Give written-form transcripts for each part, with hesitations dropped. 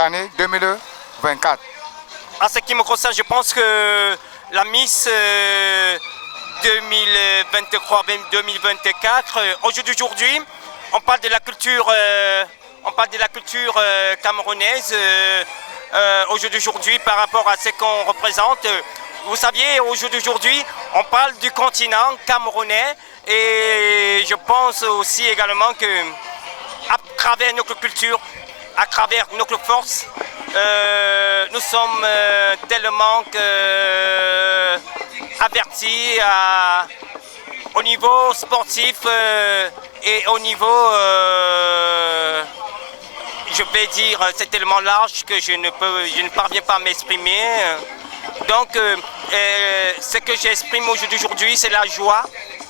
Année 2024. En ce qui me concerne, je pense que la Miss 2023-2024, au jour d'aujourd'hui, on parle de la culture, camerounaise au jour d'aujourd'hui par rapport à ce qu'on représente. Vous saviez, au jour d'aujourd'hui, on parle du continent camerounais et je pense aussi également que à travers notre culture, à travers notre force, nous sommes tellement avertis au niveau sportif et au niveau, je vais dire, c'est tellement large que je ne parviens pas à m'exprimer. Donc, ce que j'exprime aujourd'hui, c'est la joie,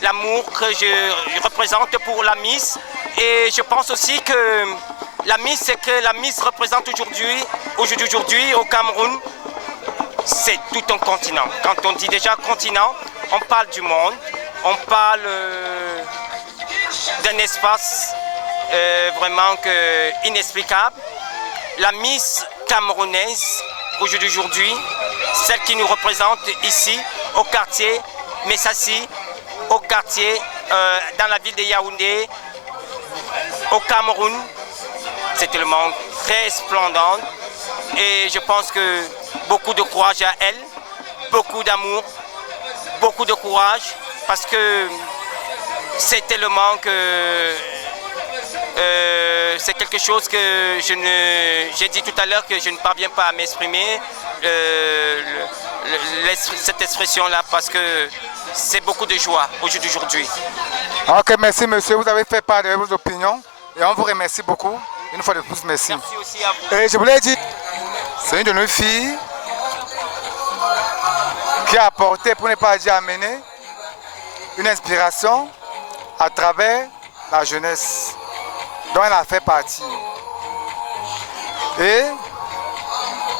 l'amour que je représente pour la Miss. Et je pense aussi que la Miss, c'est que la Miss représente aujourd'hui au Cameroun, c'est tout un continent. Quand on dit déjà continent, on parle du monde, on parle d'un espace vraiment inexplicable. La Miss camerounaise, aujourd'hui, celle qui nous représente ici, au quartier Messassi, au quartier, dans la ville de Yaoundé, au Cameroun, c'est tellement très splendant et je pense que beaucoup de courage à elle, beaucoup d'amour, beaucoup de courage parce que c'est tellement que c'est quelque chose que j'ai dit tout à l'heure que je ne parviens pas à m'exprimer cette expression-là parce que c'est beaucoup de joie aujourd'hui. Ok, merci monsieur, vous avez fait part de vos opinions et on vous remercie beaucoup. Une fois de plus, merci. Merci aussi à vous. Et je voulais dire, c'est une de nos filles qui a apporté, pour ne pas dire amené, une inspiration à travers la jeunesse dont elle a fait partie. Et,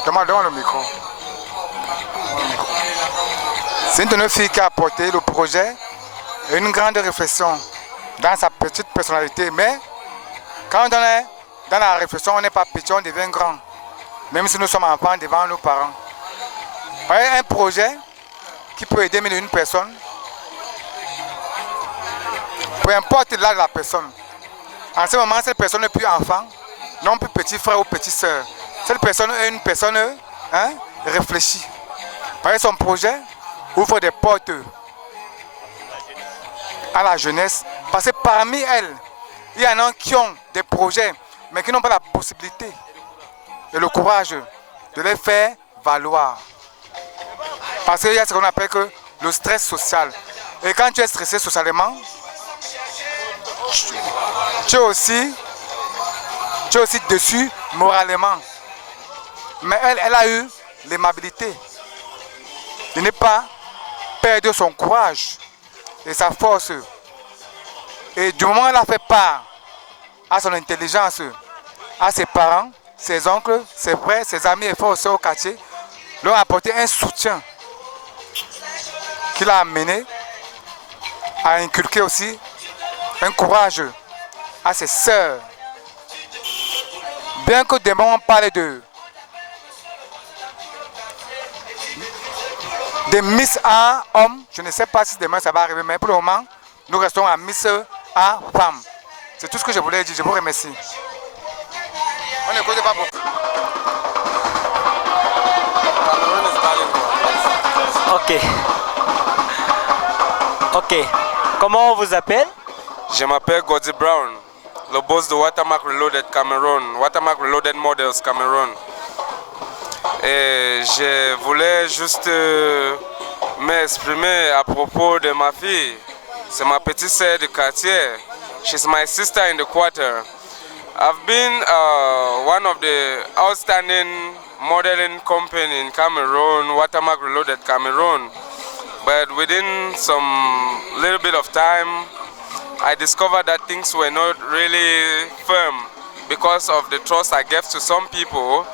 demande le micro. C'est une de nos filles qui a apporté le projet et une grande réflexion dans sa petite personnalité. Mais quand on est dans la réflexion, on n'est pas petit, on devient grand. Même si nous sommes enfants devant nos parents. Un projet qui peut aider une personne, peu importe l'âge de la personne. En ce moment, cette personne n'est plus enfant, non plus petit frère ou petite soeur. Cette personne est une personne réfléchie. Son projet ouvre des portes à la jeunesse. Parce que parmi elles, il y en a qui ont des projets, mais qui n'ont pas la possibilité et le courage de les faire valoir. Parce qu'il y a ce qu'on appelle que le stress social. Et quand tu es stressé socialement, tu es aussi dessus moralement. Mais elle a eu l'aimabilité de ne pas perdre son courage et sa force. Et du moment où elle a fait part à son intelligence, à ses parents, ses oncles, ses frères, ses amis et frères aussi au quartier, leur a apporté un soutien qui l'a amené à inculquer aussi un courage à ses sœurs. Bien que demain on parle de Miss A homme, je ne sais pas si demain ça va arriver, mais pour le moment, nous restons à Miss A femme. C'est tout ce que je voulais dire, je vous remercie. On n'écoute pas beaucoup. Ok. Comment on vous appelle? Je m'appelle Godzi Brown, le boss de Watermark Reloaded Cameroun, Watermark Reloaded Models Cameroun. Et je voulais juste j'aimerais exprimer à propos de ma fille. C'est ma petite sœur du quartier. She's my sister in the quarter. I've been one of the outstanding modeling company in Cameroon, Watermark Reloaded Cameroon. But within some little bit of time, I discovered that things were not really firm because of the trust I gave to some people.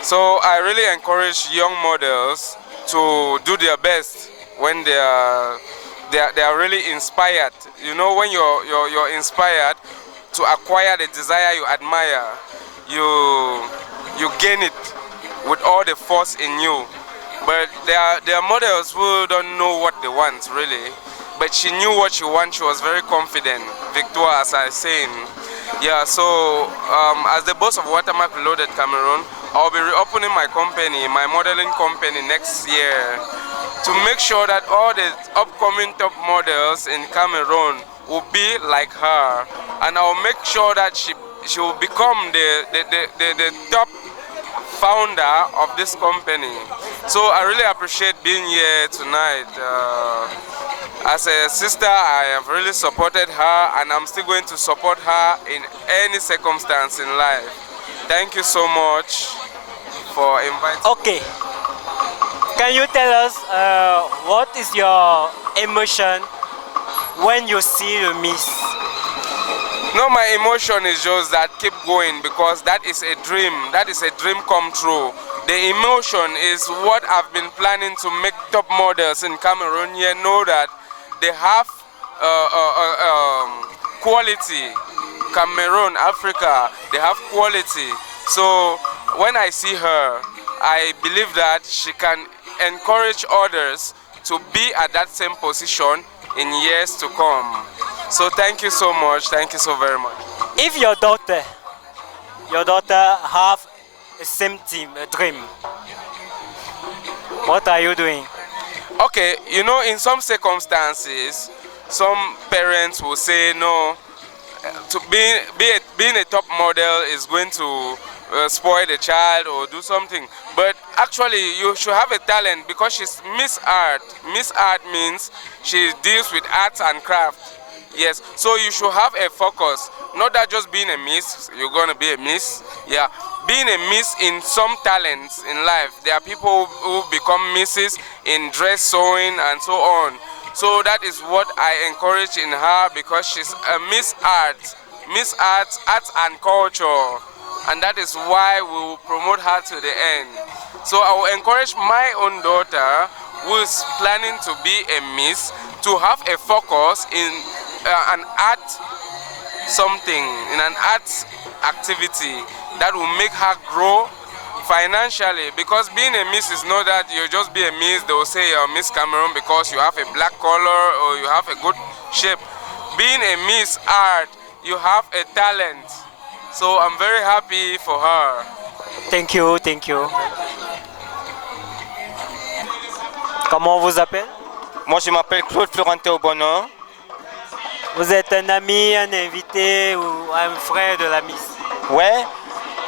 So I really encourage young models to do their best when they are really inspired. You know, when you're inspired to acquire the desire you admire, you gain it with all the force in you. But there are models who don't know what they want really. But she knew what she wanted. She was very confident. Victoire, as I was saying. Yeah, so as the boss of Watermark Reloaded Cameroon, I'll be reopening my company, my modeling company next year to make sure that all the upcoming top models in Cameroon will be like her. And I'll make sure that she will become the top founder of this company. So I really appreciate being here tonight. As a sister, I have really supported her and I'm still going to support her in any circumstance in life. Thank you so much for inviting me. Okay. Can you tell us what is your emotion when you see the Miss? No, my emotion is just that keep going because that is a dream. That is a dream come true. The emotion is what I've been planning to make top models in Cameroon here know that they have quality. Cameroon, Africa, they have quality. So when I see her, I believe that she can encourage others to be at that same position in years to come. So thank you so much. Thank you so very much. If your daughter have the same dream, what are you doing? Okay, you know, in some circumstances, some parents will say no. To being a top model is going to spoil the child or do something. But actually, you should have a talent because she's Miss Art. Miss Art means she deals with arts and craft. Yes, so you should have a focus. Not that just being a Miss, you're going to be a Miss. Yeah, being a Miss in some talents in life. There are people who become Misses in dress sewing and so on. So that is what I encourage in her because she's a Miss Art, Arts and Culture. And that is why we will promote her to the end. So I will encourage my own daughter who is planning to be a Miss to have a focus in an art something, in an art activity that will make her grow financially, because being a Miss is not that you just be a Miss, they will say you're Miss Cameroon because you have a black color or you have a good shape. Being a Miss Art, you have a talent. So I'm very happy for her. Thank you, thank you. Comment on vous appelle? Moi, je m'appelle Claude Florentin Aubonor. Vous êtes un ami, un invité ou un frère de la Miss? Ouais,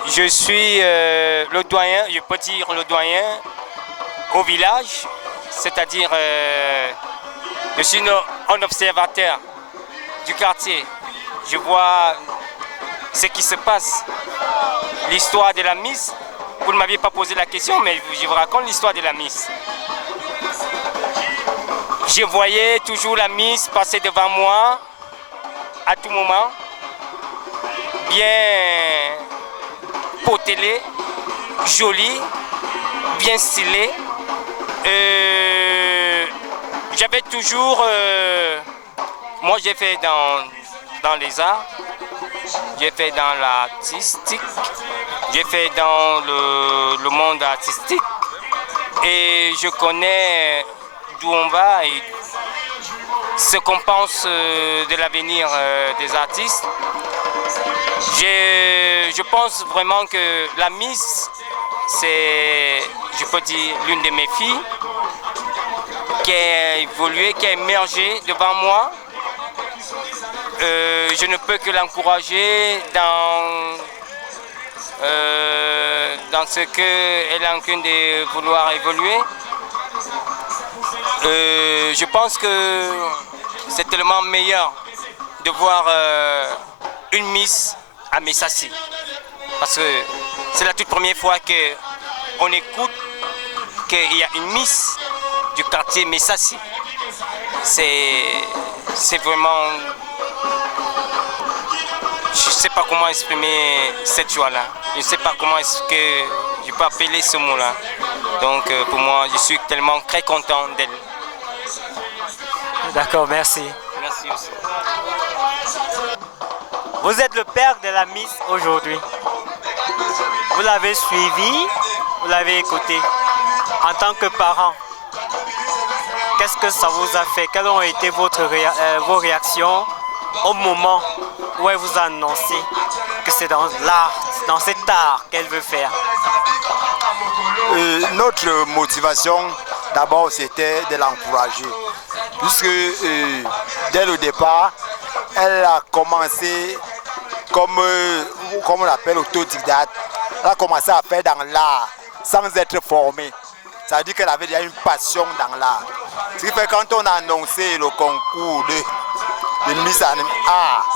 je suis le doyen, je peux dire le doyen au village, c'est-à-dire je suis un observateur du quartier. Je vois ce qui se passe, l'histoire de la Miss. Vous ne m'aviez pas posé la question, mais je vous raconte l'histoire de la Miss. Je voyais toujours la Miss passer devant moi à tout moment, bien potelée, jolie, bien stylée. J'avais toujours... moi j'ai fait dans les arts, j'ai fait dans l'artistique, j'ai fait dans le monde artistique et je connais d'où on va et ce qu'on pense de l'avenir des artistes. Je pense vraiment que la Miss, c'est, je peux dire, l'une de mes filles qui a évolué, qui a émergé devant moi. Je ne peux que l'encourager dans ce qu'elle est en train de vouloir évoluer. Je pense que c'est tellement meilleur de voir une Miss à Messassi. Parce que c'est la toute première fois qu'on écoute qu'il y a une Miss du quartier Messassi. C'est vraiment... Je ne sais pas comment exprimer cette joie-là. Je ne sais pas comment est-ce que je peux appeler ce mot-là. Donc pour moi, je suis tellement très content d'elle. D'accord, merci. Merci aussi. Vous êtes le père de la Miss aujourd'hui. Vous l'avez suivi, vous l'avez écouté. En tant que parent, qu'est-ce que ça vous a fait? Quelles ont été vos réactions au moment où elle vous a annoncé que c'est dans l'art, dans cet art qu'elle veut faire? Notre motivation, d'abord, c'était de l'encourager. Puisque dès le départ, elle a commencé comme on l'appelle autodidacte. Elle a commencé à faire dans l'art sans être formée. Ça veut dire qu'elle avait déjà une passion dans l'art. Ce qui fait que quand on a annoncé le concours de Miss Art,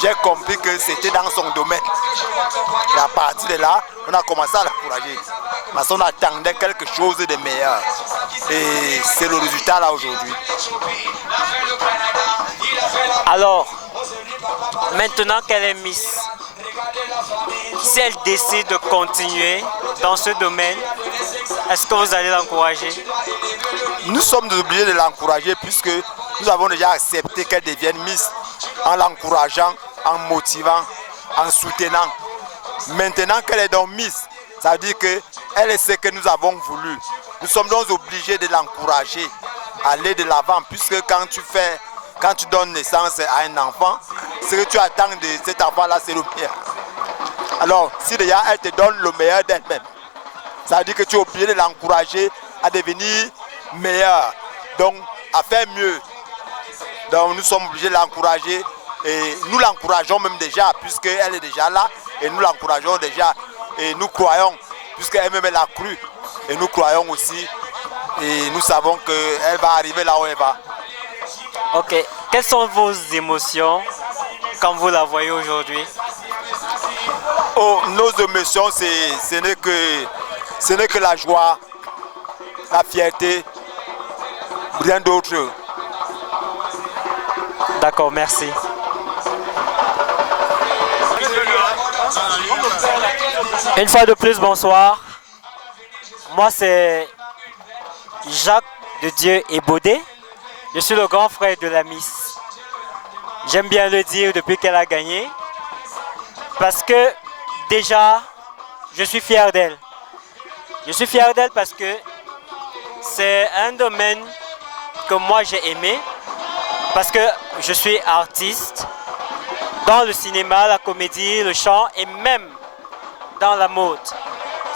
j'ai compris que c'était dans son domaine. Et à partir de là, on a commencé à l'encourager. Parce qu'on attendait quelque chose de meilleur. Et c'est le résultat là aujourd'hui. Alors, maintenant qu'elle est Miss, si elle décide de continuer dans ce domaine, est-ce que vous allez l'encourager? Nous sommes obligés de l'encourager puisque nous avons déjà accepté qu'elle devienne Miss en l'encourageant, en motivant, en soutenant. Maintenant qu'elle est donc Miss, ça veut dire qu'elle est ce que nous avons voulu. Nous sommes donc obligés de l'encourager à aller de l'avant puisque quand tu donnes naissance à un enfant, ce que tu attends de cet enfant-là, c'est le meilleur. Alors, si déjà elle te donne le meilleur d'elle-même, ça veut dire que tu es obligé de l'encourager à devenir meilleur, donc à faire mieux. Donc nous sommes obligés de l'encourager et nous l'encourageons même déjà puisqu'elle est déjà là et nous l'encourageons déjà et nous croyons puisqu'elle-même elle a cru et nous croyons aussi et nous savons qu'elle va arriver là où elle va. Ok. Quelles sont vos émotions quand vous la voyez aujourd'hui? Oh, nos émotions, ce n'est que la joie, la fierté, rien d'autre. D'accord, merci. Une fois de plus, bonsoir. Moi, c'est Jacques de Dieu et Baudet. Je suis le grand frère de la Miss. J'aime bien le dire depuis qu'elle a gagné. Parce que déjà, je suis fier d'elle. Je suis fier d'elle parce que c'est un domaine que moi j'ai aimé. Parce que je suis artiste dans le cinéma, la comédie, le chant et même dans la mode.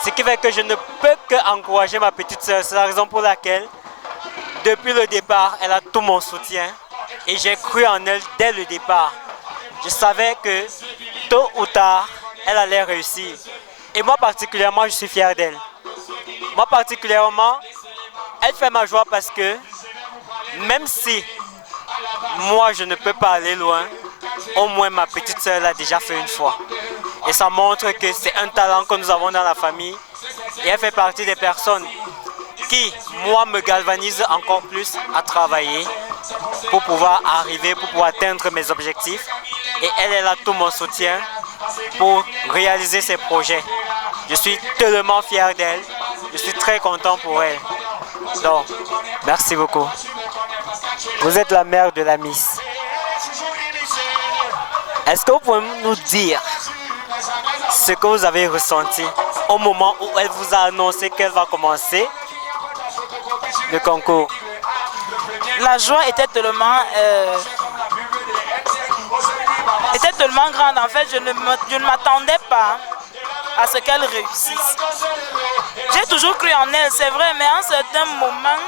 Ce qui fait que je ne peux qu'encourager ma petite sœur. C'est la raison pour laquelle, depuis le départ, elle a tout mon soutien. Et j'ai cru en elle dès le départ. Je savais que tôt ou tard, elle allait réussir. Et moi particulièrement, je suis fier d'elle. Moi particulièrement, elle fait ma joie parce que même si moi je ne peux pas aller loin, au moins ma petite sœur l'a déjà fait une fois. Et ça montre que c'est un talent que nous avons dans la famille. Et elle fait partie des personnes qui, moi, me galvanisent encore plus à travailler pour pouvoir arriver, pour pouvoir atteindre mes objectifs. Et elle a tout mon soutien pour réaliser ses projets. Je suis tellement fier d'elle. Je suis très content pour elle. Donc, merci beaucoup. Vous êtes la mère de la Miss. Est-ce que vous pouvez nous dire ce que vous avez ressenti au moment où elle vous a annoncé qu'elle va commencer le concours? La joie était tellement grande. En fait, je ne m'attendais pas à ce qu'elle réussisse. J'ai toujours cru en elle, c'est vrai, mais à un certain moment,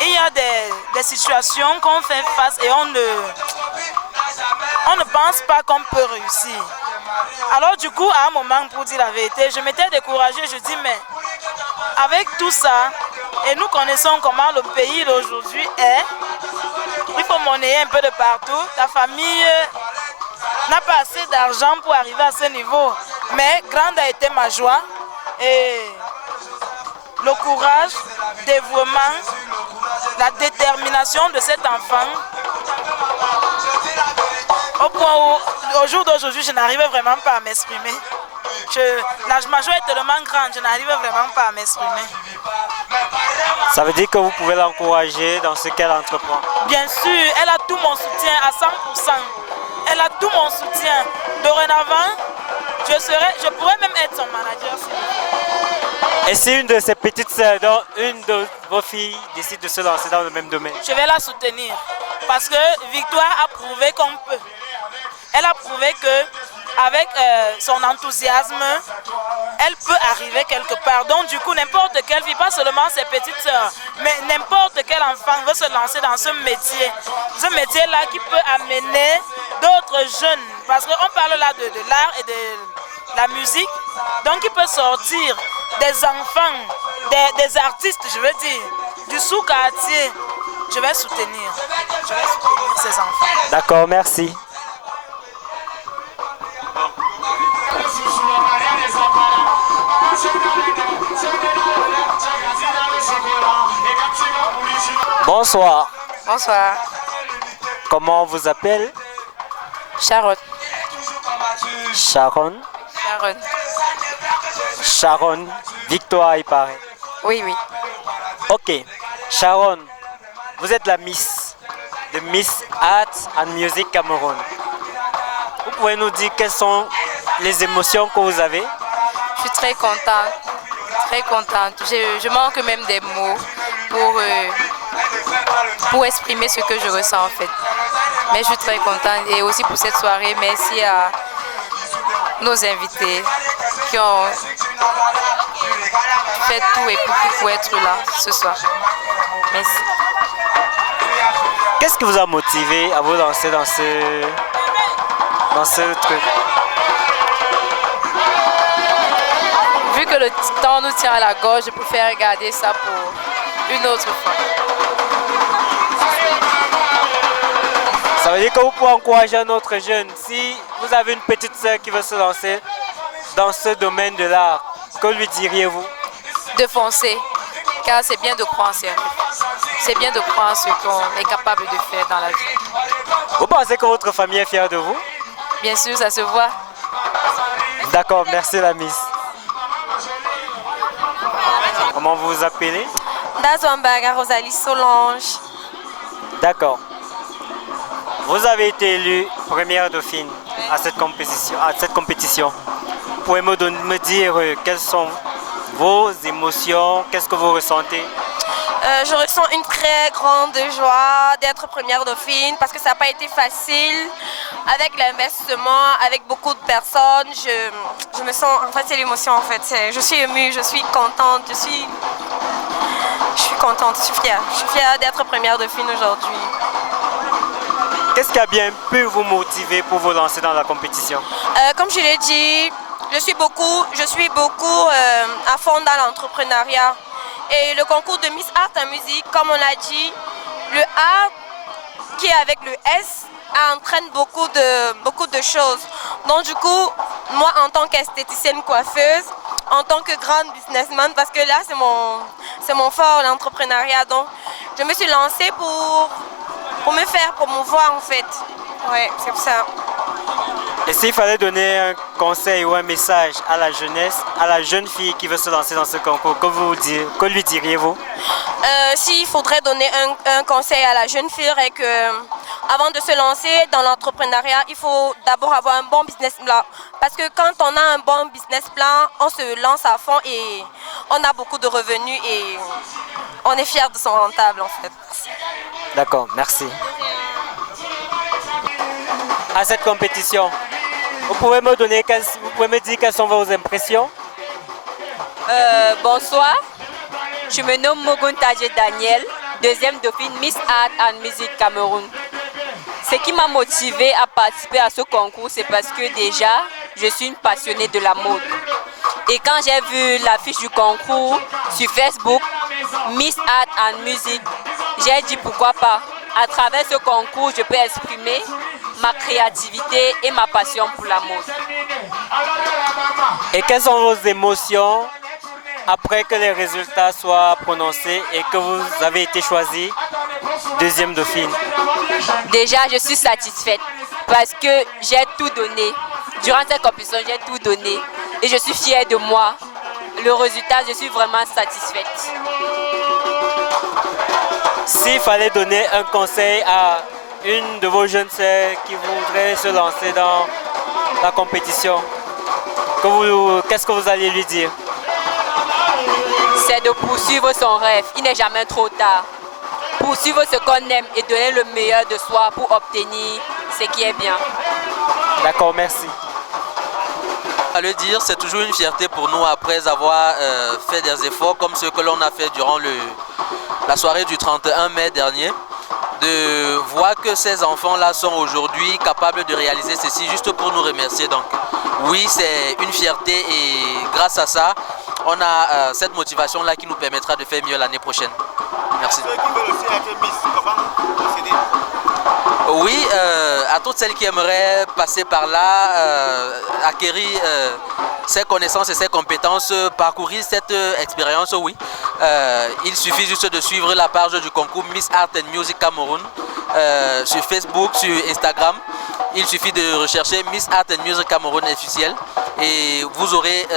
il y a des situations qu'on fait face et on ne pense pas qu'on peut réussir. Alors du coup, à un moment, pour dire la vérité, je m'étais découragée. Je dis, mais avec tout ça, Et nous connaissons comment le pays d'aujourd'hui est. Il faut monnayer un peu de partout. Ta famille n'a pas assez d'argent pour arriver à ce niveau. Mais grande a été ma joie. Et le courage, le dévouement, la détermination de cet enfant. Au point où, au jour d'aujourd'hui, je n'arrivais vraiment pas à m'exprimer. Ma joie est tellement grande, je n'arrivais vraiment pas à m'exprimer. Ça veut dire que vous pouvez l'encourager dans ce qu'elle entreprend. Bien sûr, elle a tout mon soutien à 100%. Elle a tout mon soutien. Dorénavant, je pourrais même être son manager. Et si une de ses petites sœurs, une de vos filles, décide de se lancer dans le même domaine? Je vais la soutenir. Parce que Victoire a prouvé qu'on peut. Elle a prouvé que avec son enthousiasme, elle peut arriver quelque part. Donc du coup, n'importe quelle fille, pas seulement ses petites sœurs, mais n'importe quel enfant veut se lancer dans ce métier. Ce métier-là qui peut amener d'autres jeunes. Parce qu'on parle là de l'art et de la musique. Donc il peut sortir des enfants, des artistes, je veux dire, du sous-quartier. Je vais soutenir ces enfants. D'accord, merci. Bonsoir. Bonsoir. Comment on vous appelle? Sharon. Sharon. Sharon. Sharon. Victoire, il paraît. Oui, oui. Ok. Sharon, vous êtes la Miss de Miss Arts and Music Cameroun. Vous pouvez nous dire quelles sont les émotions que vous avez? Je suis très contente. Très contente. Je manque même des mots pour exprimer ce que je ressens en fait. Mais je suis très contente et aussi pour cette soirée. Merci à nos invités qui ont fait tout et pour être là ce soir. Merci. Qu'est-ce qui vous a motivé à vous lancer dans ce truc? Vu que le temps nous tient à la gorge, je préfère garder ça pour une autre fois. Ça veut dire que vous pouvez encourager un autre jeune. Si vous avez une petite sœur qui veut se lancer dans ce domaine de l'art, que lui diriez-vous? De foncer, car c'est bien de croire en ses rêves. C'est bien de croire en ce qu'on est capable de faire dans la vie. Vous pensez que votre famille est fière de vous? Bien sûr, ça se voit. D'accord, merci la Miss. Comment vous vous appelez? Dazwambaga Rosalie Solange. D'accord. Vous avez été élue première dauphine à cette compétition. Vous pouvez me dire quelles sont vos émotions, qu'est-ce que vous ressentez? Je ressens une très grande joie d'être première dauphine parce que ça n'a pas été facile. Avec l'investissement, avec beaucoup de personnes, je me sens, en fait c'est l'émotion en fait. Je suis émue, je suis contente, je suis contente, je suis fière. Je suis fière d'être première dauphine aujourd'hui. Qu'est-ce qui a bien pu vous motiver pour vous lancer dans la compétition? Comme je l'ai dit, je suis beaucoup à fond dans l'entrepreneuriat. Et le concours de Miss Art en Musique, comme on l'a dit, le A qui est avec le S entraîne beaucoup de choses. Donc du coup, moi en tant qu'esthéticienne coiffeuse, en tant que grande businessman, parce que là c'est mon fort, l'entrepreneuriat, donc je me suis lancée pour me faire promouvoir en fait. Ouais, c'est pour ça. Et s'il fallait donner un conseil ou un message à la jeunesse, à la jeune fille qui veut se lancer dans ce concours, que lui diriez-vous? S'il faudrait donner un conseil à la jeune fille, c'est que avant de se lancer dans l'entrepreneuriat, il faut d'abord avoir un bon business plan. Parce que quand on a un bon business plan, on se lance à fond et on a beaucoup de revenus et on est fiers de son rentable en fait. D'accord, merci. À cette compétition, vous pouvez me dire quelles sont vos impressions? Bonsoir, je me nomme Moguntaje Daniel, deuxième dauphine Miss Art and Music Cameroun. Ce qui m'a motivée à participer à ce concours, c'est parce que déjà, je suis une passionnée de la mode. Et quand j'ai vu l'affiche du concours sur Facebook, Miss Art and Music, j'ai dit pourquoi pas. À travers ce concours, je peux exprimer ma créativité et ma passion pour la mode. Et quelles sont vos émotions après que les résultats soient prononcés et que vous avez été choisi deuxième dauphine? Déjà, je suis satisfaite parce que j'ai tout donné. Durant cette compétition, j'ai tout donné et je suis fière de moi. Le résultat, je suis vraiment satisfaite. S'il fallait donner un conseil à une de vos jeunes sœurs qui voudrait se lancer dans la compétition, qu'est-ce que vous allez lui dire? C'est de poursuivre son rêve. Il n'est jamais trop tard. Poursuivre ce qu'on aime et donner le meilleur de soi pour obtenir ce qui est bien. D'accord, merci. À le dire, c'est toujours une fierté pour nous après avoir fait des efforts comme ceux que l'on a fait durant la soirée du 31 mai dernier, de voir que ces enfants-là sont aujourd'hui capables de réaliser ceci juste pour nous remercier. Donc oui, c'est une fierté et grâce à ça, on a cette motivation-là qui nous permettra de faire mieux l'année prochaine. Merci. Ceux qui veulent aussi être Miss, comment procéder? Oui, à toutes celles qui aimeraient passer par là, acquérir ses connaissances et ses compétences, parcourir cette expérience, oui. Il suffit juste de suivre la page du concours Miss Art and Music Cameroun sur Facebook, sur Instagram. Il suffit de rechercher Miss Art and Music Cameroun officiel et vous aurez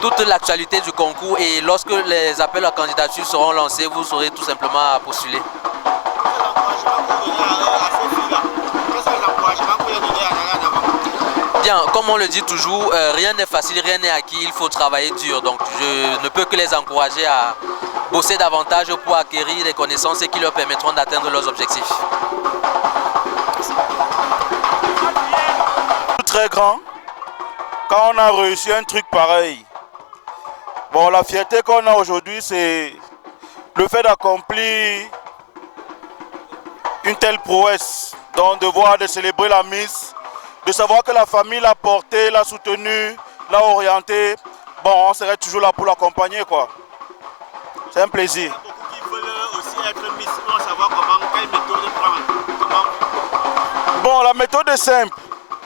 toute l'actualité du concours et lorsque les appels à candidature seront lancés, vous aurez tout simplement à postuler. Bien, comme on le dit toujours, rien n'est facile, rien n'est acquis, il faut travailler dur. Donc je ne peux que les encourager à bosser davantage pour acquérir des connaissances qui leur permettront d'atteindre leurs objectifs. Très grand, quand on a réussi un truc pareil. Bon, la fierté qu'on a aujourd'hui, c'est le fait d'accomplir une telle prouesse, donc de voir, de célébrer la Miss, de savoir que la famille l'a portée, l'a soutenue, l'a orientée. Bon, on serait toujours là pour l'accompagner, quoi. C'est un plaisir. Il y a beaucoup qui veulent aussi être Miss, pour savoir quelle méthode prendre. Bon, la méthode est simple.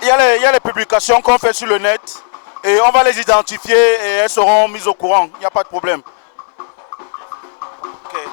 Il y a les publications qu'on fait sur le net et on va les identifier et elles seront mises au courant. Il n'y a pas de problème. Okay.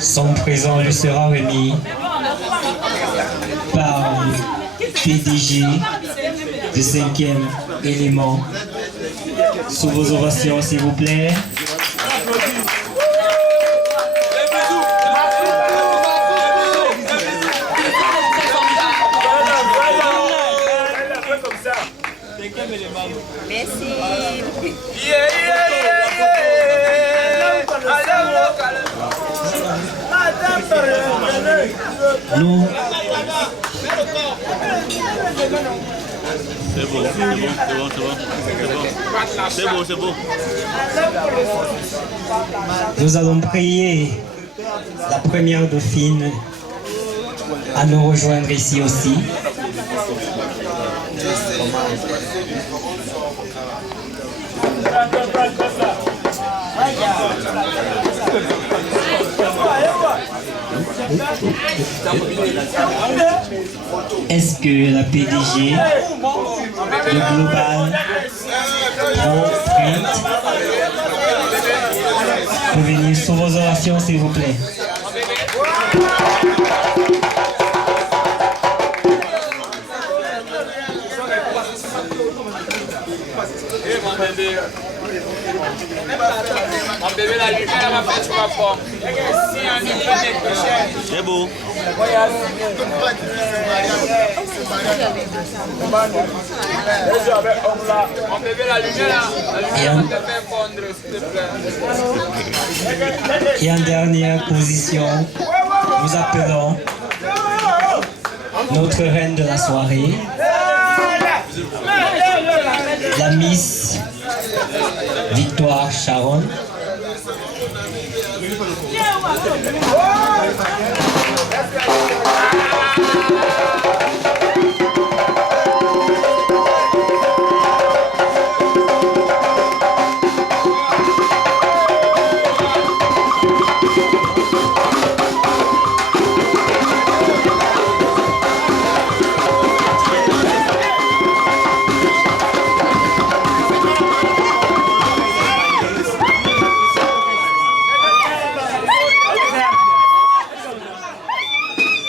Son présent lui sera remis par PDG du 5e élément. Sous vos ovations, s'il vous plaît. Merci. Nous. C'est bon. Nous allons prier la première dauphine à nous rejoindre ici aussi. Est-ce que la PDG de Global Pro Print peut venir sous vos orations, s'il vous plaît? C'est beau. Et en dernière position, nous appelons notre reine de la soirée, la Miss Victoire Sharon.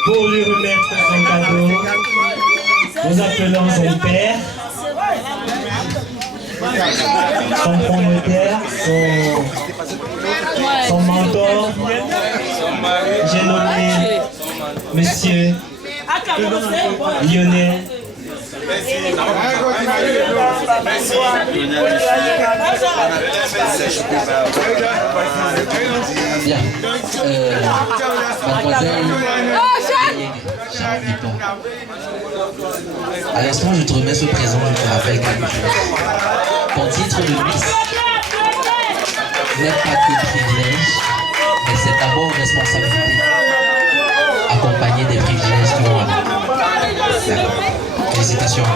Pour lui remettre son cadeau, nous appelons son père, son promoteur, son mentor. J'ai nommé Monsieur Lionel. Bien. Mademoiselle Sharon Dupont. À l'instant, je te remets ce présent, je te rappelle quelque chose. Ton titre de Miss n'est pas que privilège, mais c'est d'abord une responsabilité. Accompagné des privilèges qui vont avec. D'accord. Félicitations.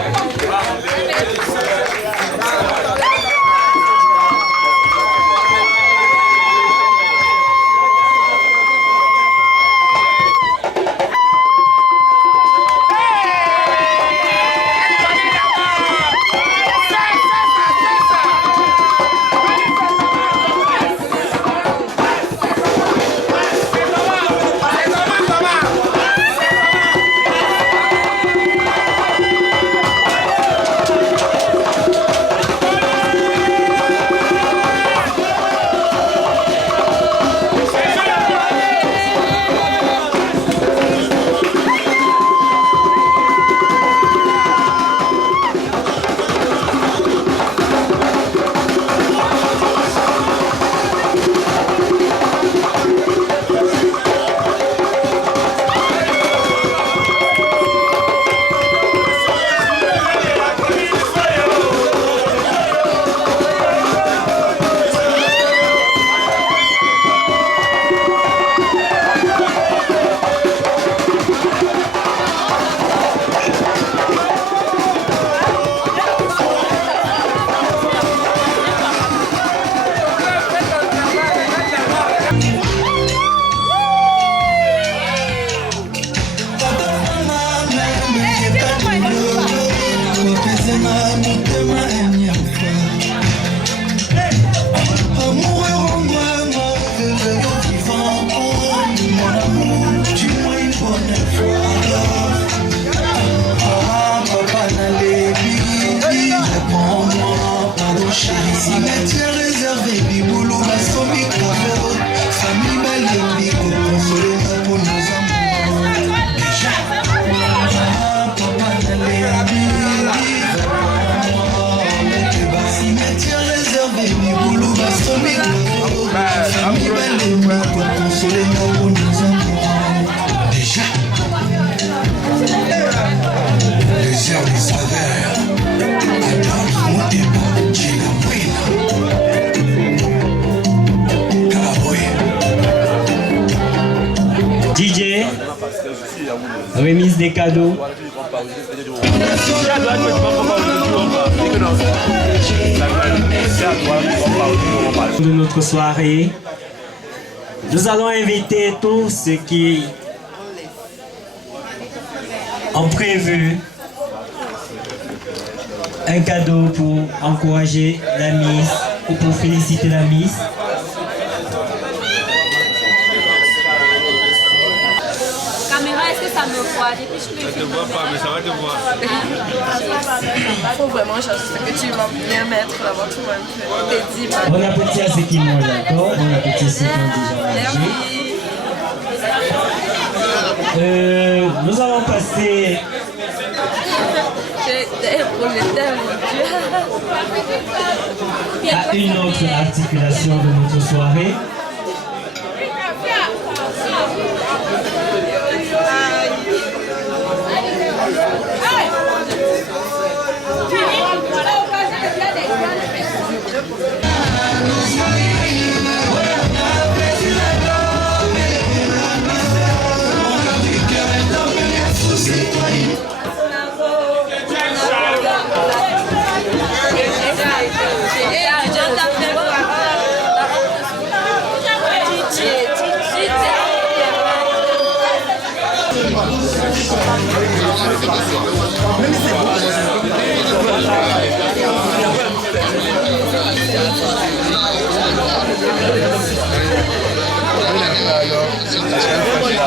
Déjà, les heures des saveurs, attendre mon débat, j'ai la moine. DJ, remise des cadeaux. De notre soirée, nous allons inviter tous ceux qui ont prévu un cadeau pour encourager la Miss ou pour féliciter la Miss. Caméra, est-ce que ça me voit? Je ne te vois pas, mais ça va te voir. Il faut vraiment chercher ce que tu vas bien mettre là-bas. Tu vas Bon appétit à ceux qui mangent encore. Bon appétit à ceux qui ont déjà mangé. Nous allons passer à une autre articulation de notre soirée.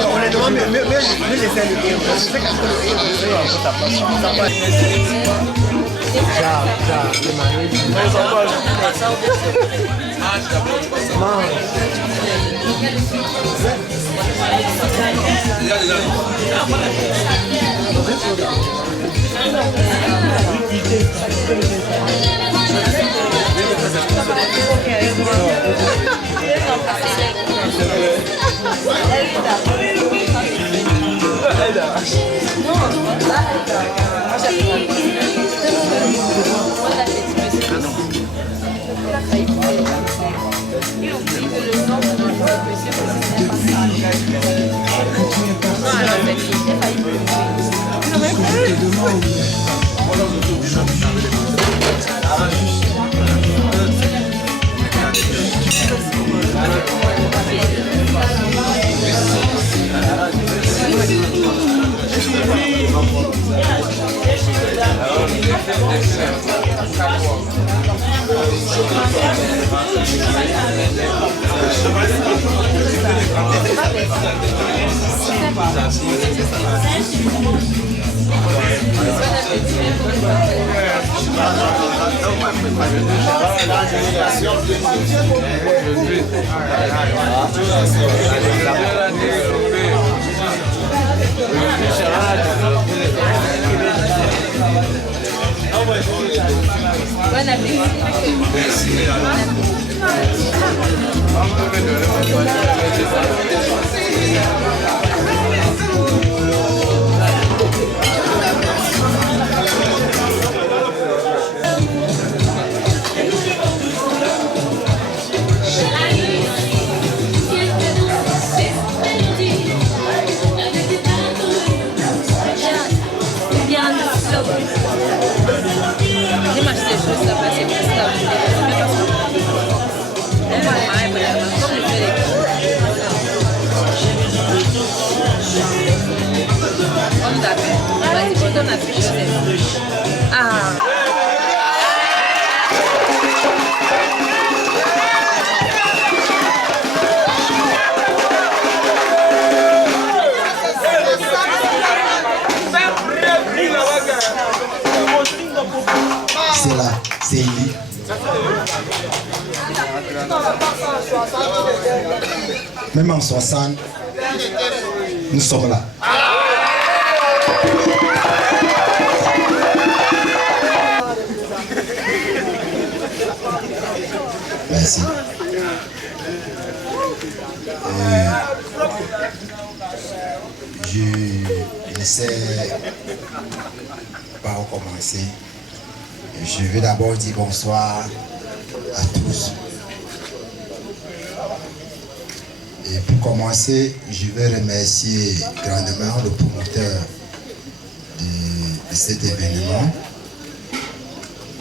On les demande, mais j'essaie de dire. Je sais qu'après Bon appétit. C'est là, c'est lui. Même en 60, nous sommes là. Merci. Je ne sais pas où commencer. Je vais d'abord dire bonsoir à tous. Et pour commencer, je vais remercier grandement le promoteur de cet événement,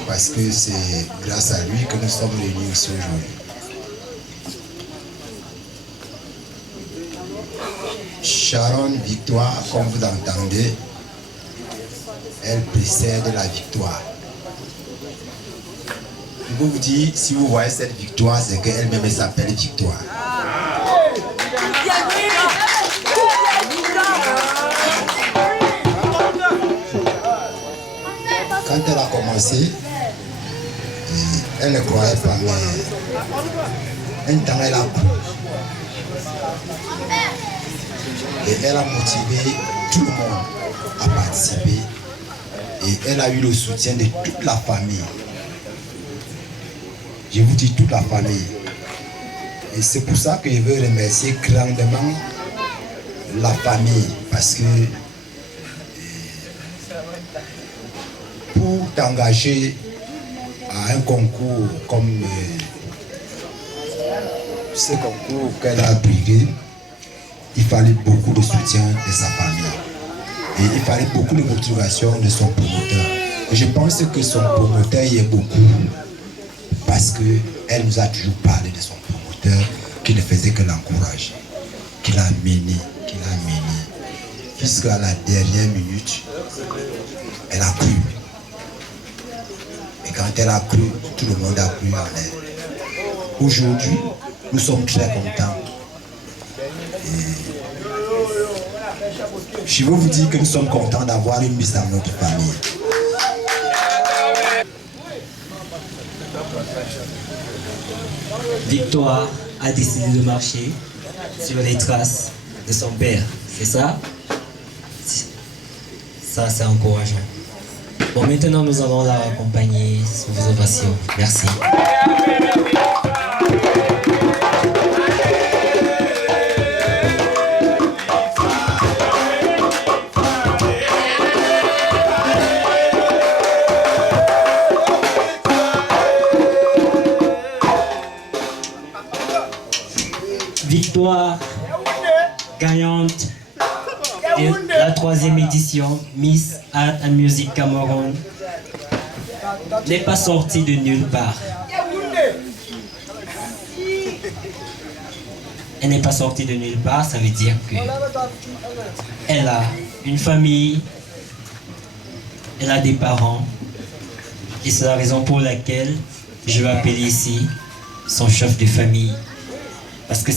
parce que c'est grâce à lui que nous sommes réunis ici aujourd'hui. Sharon Victoire, comme vous l'entendez, elle précède la victoire. Je peux vous dire, si vous voyez cette victoire, c'est qu'elle-même s'appelle Victoire. Quand elle a commencé, elle ne croyait pas, mais un temps elle a cru. Et elle a motivé tout le monde à participer. Et elle a eu le soutien de toute la famille. Je vous dis toute la famille. Et c'est pour ça que je veux remercier grandement la famille. Parce que pour t'engager à un concours comme ce concours qu'elle a brigué, il fallait beaucoup de soutien de sa famille. Et il fallait beaucoup de motivation de son promoteur. Et je pense que son promoteur y est beaucoup. Parce qu'elle nous a toujours parlé de son promoteur qui ne faisait que l'encourager. Qu'il a mené. Jusqu'à la dernière minute, elle a cru. Et quand elle a cru, tout le monde a cru en elle. Aujourd'hui, nous sommes très contents. Je veux vous dire que nous sommes contents d'avoir une Miss dans notre famille. Victoire a décidé de marcher sur les traces de son père, c'est ça? Ça, c'est encourageant. Bon, maintenant, nous allons la accompagner sous vos ovations. Merci. Victoire gagnante de la 3e édition Miss Art and Music Cameroun n'est pas sortie de nulle part. Elle n'est pas sortie de nulle part, ça veut dire qu'elle a une famille, elle a des parents, et c'est la raison pour laquelle je vais appeler ici son chef de famille. Parce que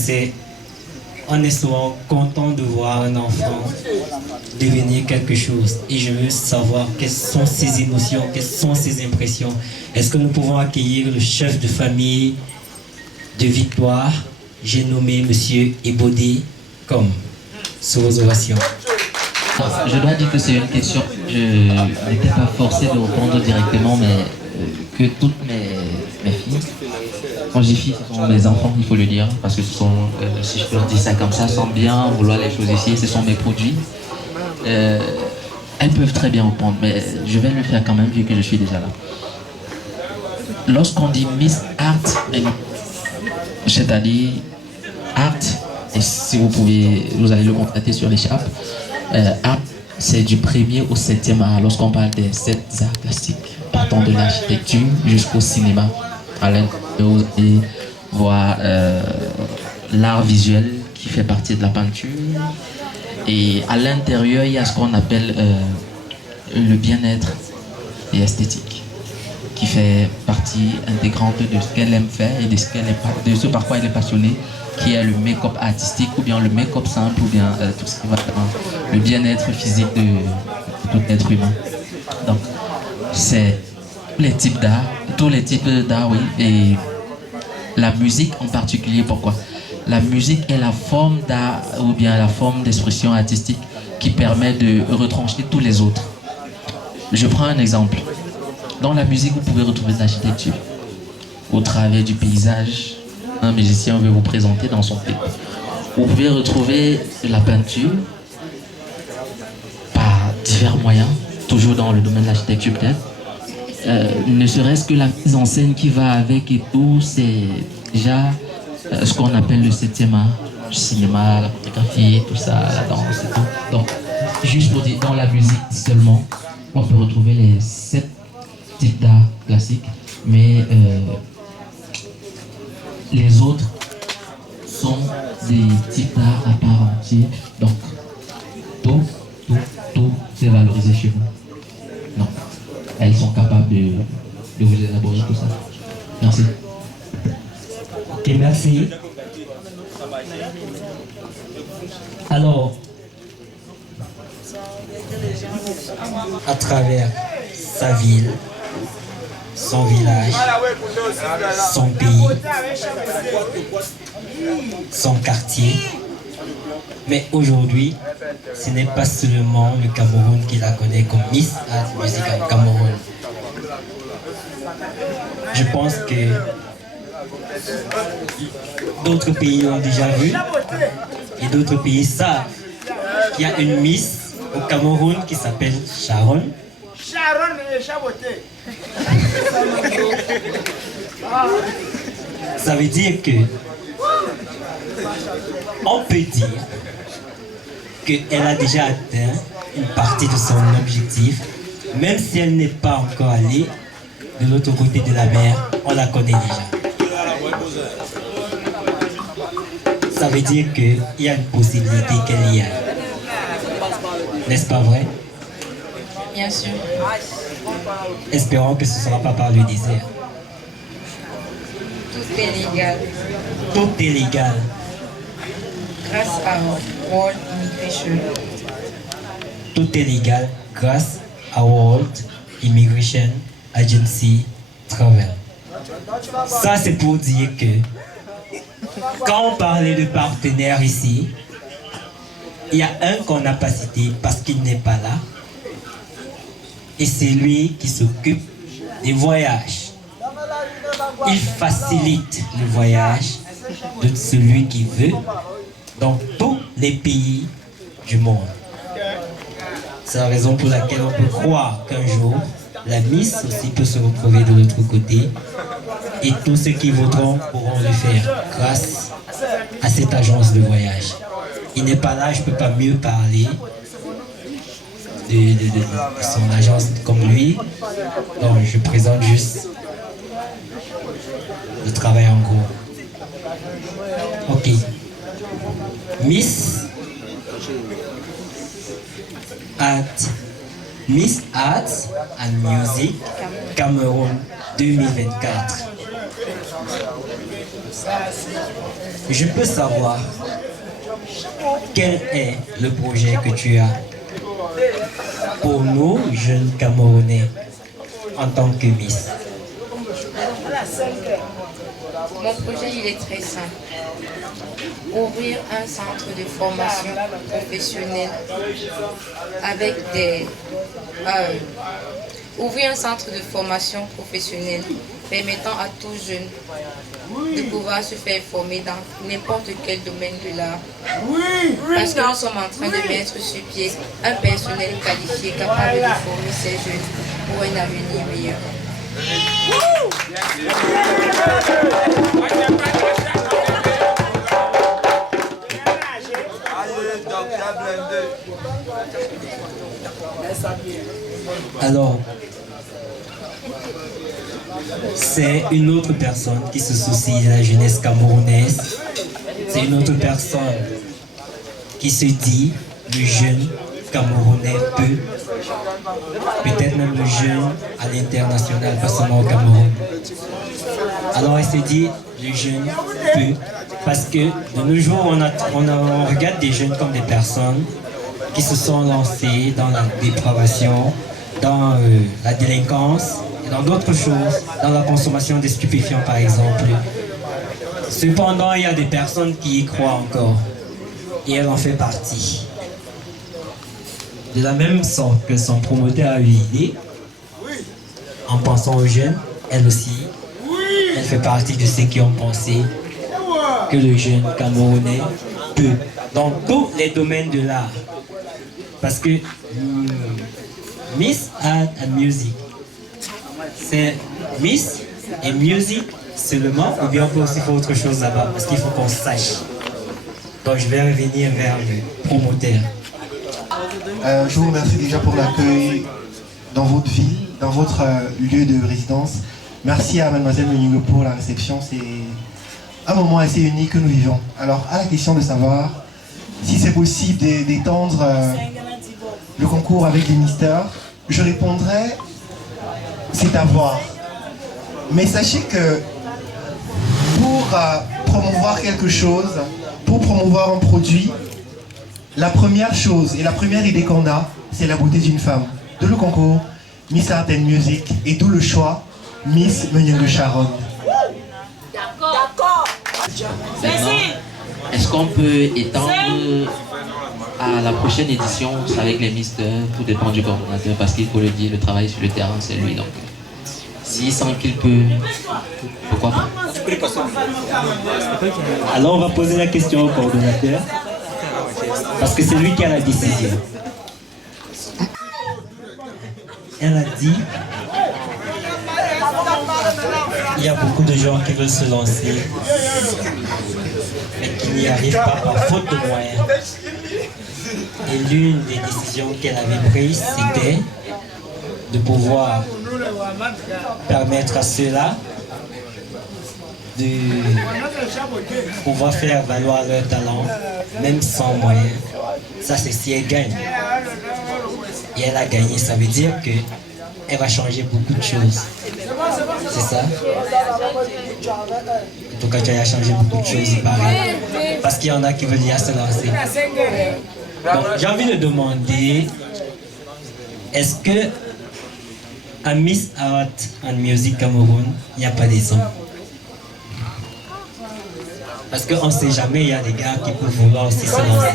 on est souvent content de voir un enfant devenir quelque chose. Et je veux savoir quelles sont ses émotions, quelles sont ses impressions. Est-ce que nous pouvons accueillir le chef de famille de Victoire, j'ai nommé Monsieur Ebodé, comme sous vos ovations. Je dois dire que c'est une question que je n'étais pas forcé de répondre directement, mais que toutes mes filles, quand j'ai filles, ce sont mes enfants, il faut le dire, parce que ce sont, si je peux dire ça comme ça, sans bien vouloir les choses ici, ce sont mes produits. Elles peuvent très bien répondre, mais je vais le faire quand même vu que je suis déjà là. Lorsqu'on dit Miss Art, c'est-à-dire Art, et si vous pouvez, vous allez le constater sur l'écharpe, Art, c'est du 1er au 7e art, lorsqu'on parle des 7 arts plastiques, partant de l'architecture jusqu'au cinéma. À l'intérieur, vous allez voir l'art visuel qui fait partie de la peinture. Et à l'intérieur, il y a ce qu'on appelle le bien-être et esthétique, qui fait partie intégrante de ce qu'elle aime faire et de ce par quoi elle est passionnée, qui est le make-up artistique ou bien le make-up simple ou bien tout ce qui va dans le bien-être physique de tout être humain. Donc, c'est tous les types d'art, oui, et la musique en particulier. Pourquoi? La musique est la forme d'art ou bien la forme d'expression artistique qui permet de retrancher tous les autres. Je prends un exemple. Dans la musique, vous pouvez retrouver de l'architecture au travers du paysage, un musicien veut vous présenter dans son clip. Vous pouvez retrouver la peinture par divers moyens, toujours dans le domaine de l'architecture peut-être. Ne serait-ce que la mise en scène qui va avec et tout, c'est déjà ce qu'on appelle le 7e art, le cinéma, la photographie, tout ça, la danse et tout. Donc, juste pour dire, dans la musique seulement, on peut retrouver les 7 types d'art classiques, mais les autres sont des types d'art à part entière. Donc, tout c'est valorisé chez vous. Non, elles sont capables de vous élaborer tout ça. Merci. Ok, merci. Alors, à travers sa ville, son village, son pays, son quartier. Mais aujourd'hui, ce n'est pas seulement le Cameroun qui la connaît comme Miss Art Musical Cameroun. Je pense que d'autres pays l'ont déjà vu et d'autres pays savent qu'il y a une Miss au Cameroun qui s'appelle Sharon. Ça veut dire que on peut dire qu'elle a déjà atteint une partie de son objectif, même si elle n'est pas encore allée de l'autre côté de la mer, on la connaît déjà. Ça veut dire qu'il y a une possibilité qu'elle y aille. N'est-ce pas vrai? Bien sûr. Espérons que ce ne sera pas par le désert. Tout est légal. Tout est légal. Grâce à World Immigration. Tout est légal grâce à World Immigration Agency Travel. Ça, c'est pour dire que quand on parlait de partenaires ici, il y a un qu'on n'a pas cité parce qu'il n'est pas là. Et c'est lui qui s'occupe des voyages. Il facilite le voyage de celui qui veut dans tous les pays du monde. C'est la raison pour laquelle on peut croire qu'un jour, la Miss aussi peut se retrouver de l'autre côté et tous ceux qui voudront pourront le faire grâce à cette agence de voyage. Il n'est pas là, je ne peux pas mieux parler de son agence comme lui. Donc je présente juste le travail en gros. Ok. Miss Arts and Music Cameroun 2024. Je peux savoir quel est le projet que tu as pour nous, jeunes Camerounais, en tant que Miss? Mon projet, il est très simple. Ouvrir un centre de formation professionnelle avec ouvrir un centre de formation professionnelle permettant à tout jeune de pouvoir se faire former dans n'importe quel domaine de l'art. Parce que nous sommes en train de mettre sur pied un personnel qualifié capable de former ces jeunes pour un avenir meilleur. Alors, c'est une autre personne qui se soucie de la jeunesse camerounaise. C'est une autre personne qui se dit le jeune Camerounais peut, peut-être même le jeune à l'international, pas seulement au Cameroun. Alors elle se dit le jeune peut, parce que de nos jours on regarde des jeunes comme des personnes qui se sont lancés dans la dépravation, dans la délinquance et dans d'autres choses, dans la consommation des stupéfiants par exemple. Cependant, il y a des personnes qui y croient encore et elle en fait partie. De la même sorte que son promoteur a eu l'idée, en pensant aux jeunes, elle aussi, elle fait partie de ceux qui ont pensé que le jeune Camerounais peut, dans tous les domaines de l'art. Parce que Miss Art and Music, c'est Miss et Music seulement, ou bien on peut aussi faire autre chose là-bas, parce qu'il faut qu'on sache. Donc je vais revenir vers le promoteur. Je vous remercie déjà pour l'accueil dans votre ville, dans votre lieu de résidence. Merci à Mademoiselle Meningo pour la réception. C'est un moment assez unique que nous vivons. Alors, à la question de savoir si c'est possible d'étendre le concours avec des mystères, je répondrai, c'est à voir. Mais sachez que pour promouvoir quelque chose, pour promouvoir un produit, la première chose et la première idée qu'on a, c'est la beauté d'une femme. De le concours Miss Art and Music et d'où le choix Miss Meningo Sharon. D'accord. Est-ce qu'on peut étendre à la prochaine édition avec les mystères? Tout dépend du coordonnateur parce qu'il faut le dire, le travail sur le terrain c'est lui. Donc s'il sent qu'il peut, pourquoi pas? Alors on va poser la question au coordonnateur parce que c'est lui qui a la décision. Elle a dit il y a beaucoup de gens qui veulent se lancer mais qui n'y arrivent pas par faute de moyens. Et l'une des décisions qu'elle avait prises, c'était de pouvoir permettre à ceux-là de pouvoir faire valoir leur talent, même sans moyens. Ça, c'est si elle gagne. Et elle a gagné, ça veut dire qu'elle va changer beaucoup de choses. C'est ça? En tout cas, tu as changé beaucoup de choses, il paraît. Parce qu'il y en a qui veulent déjà se lancer. Donc, j'ai envie de demander, est-ce que à Miss Art and Music Cameroun, il n'y a pas des hommes? Parce qu'on ne sait jamais, il y a des gars qui peuvent vouloir aussi se lancer.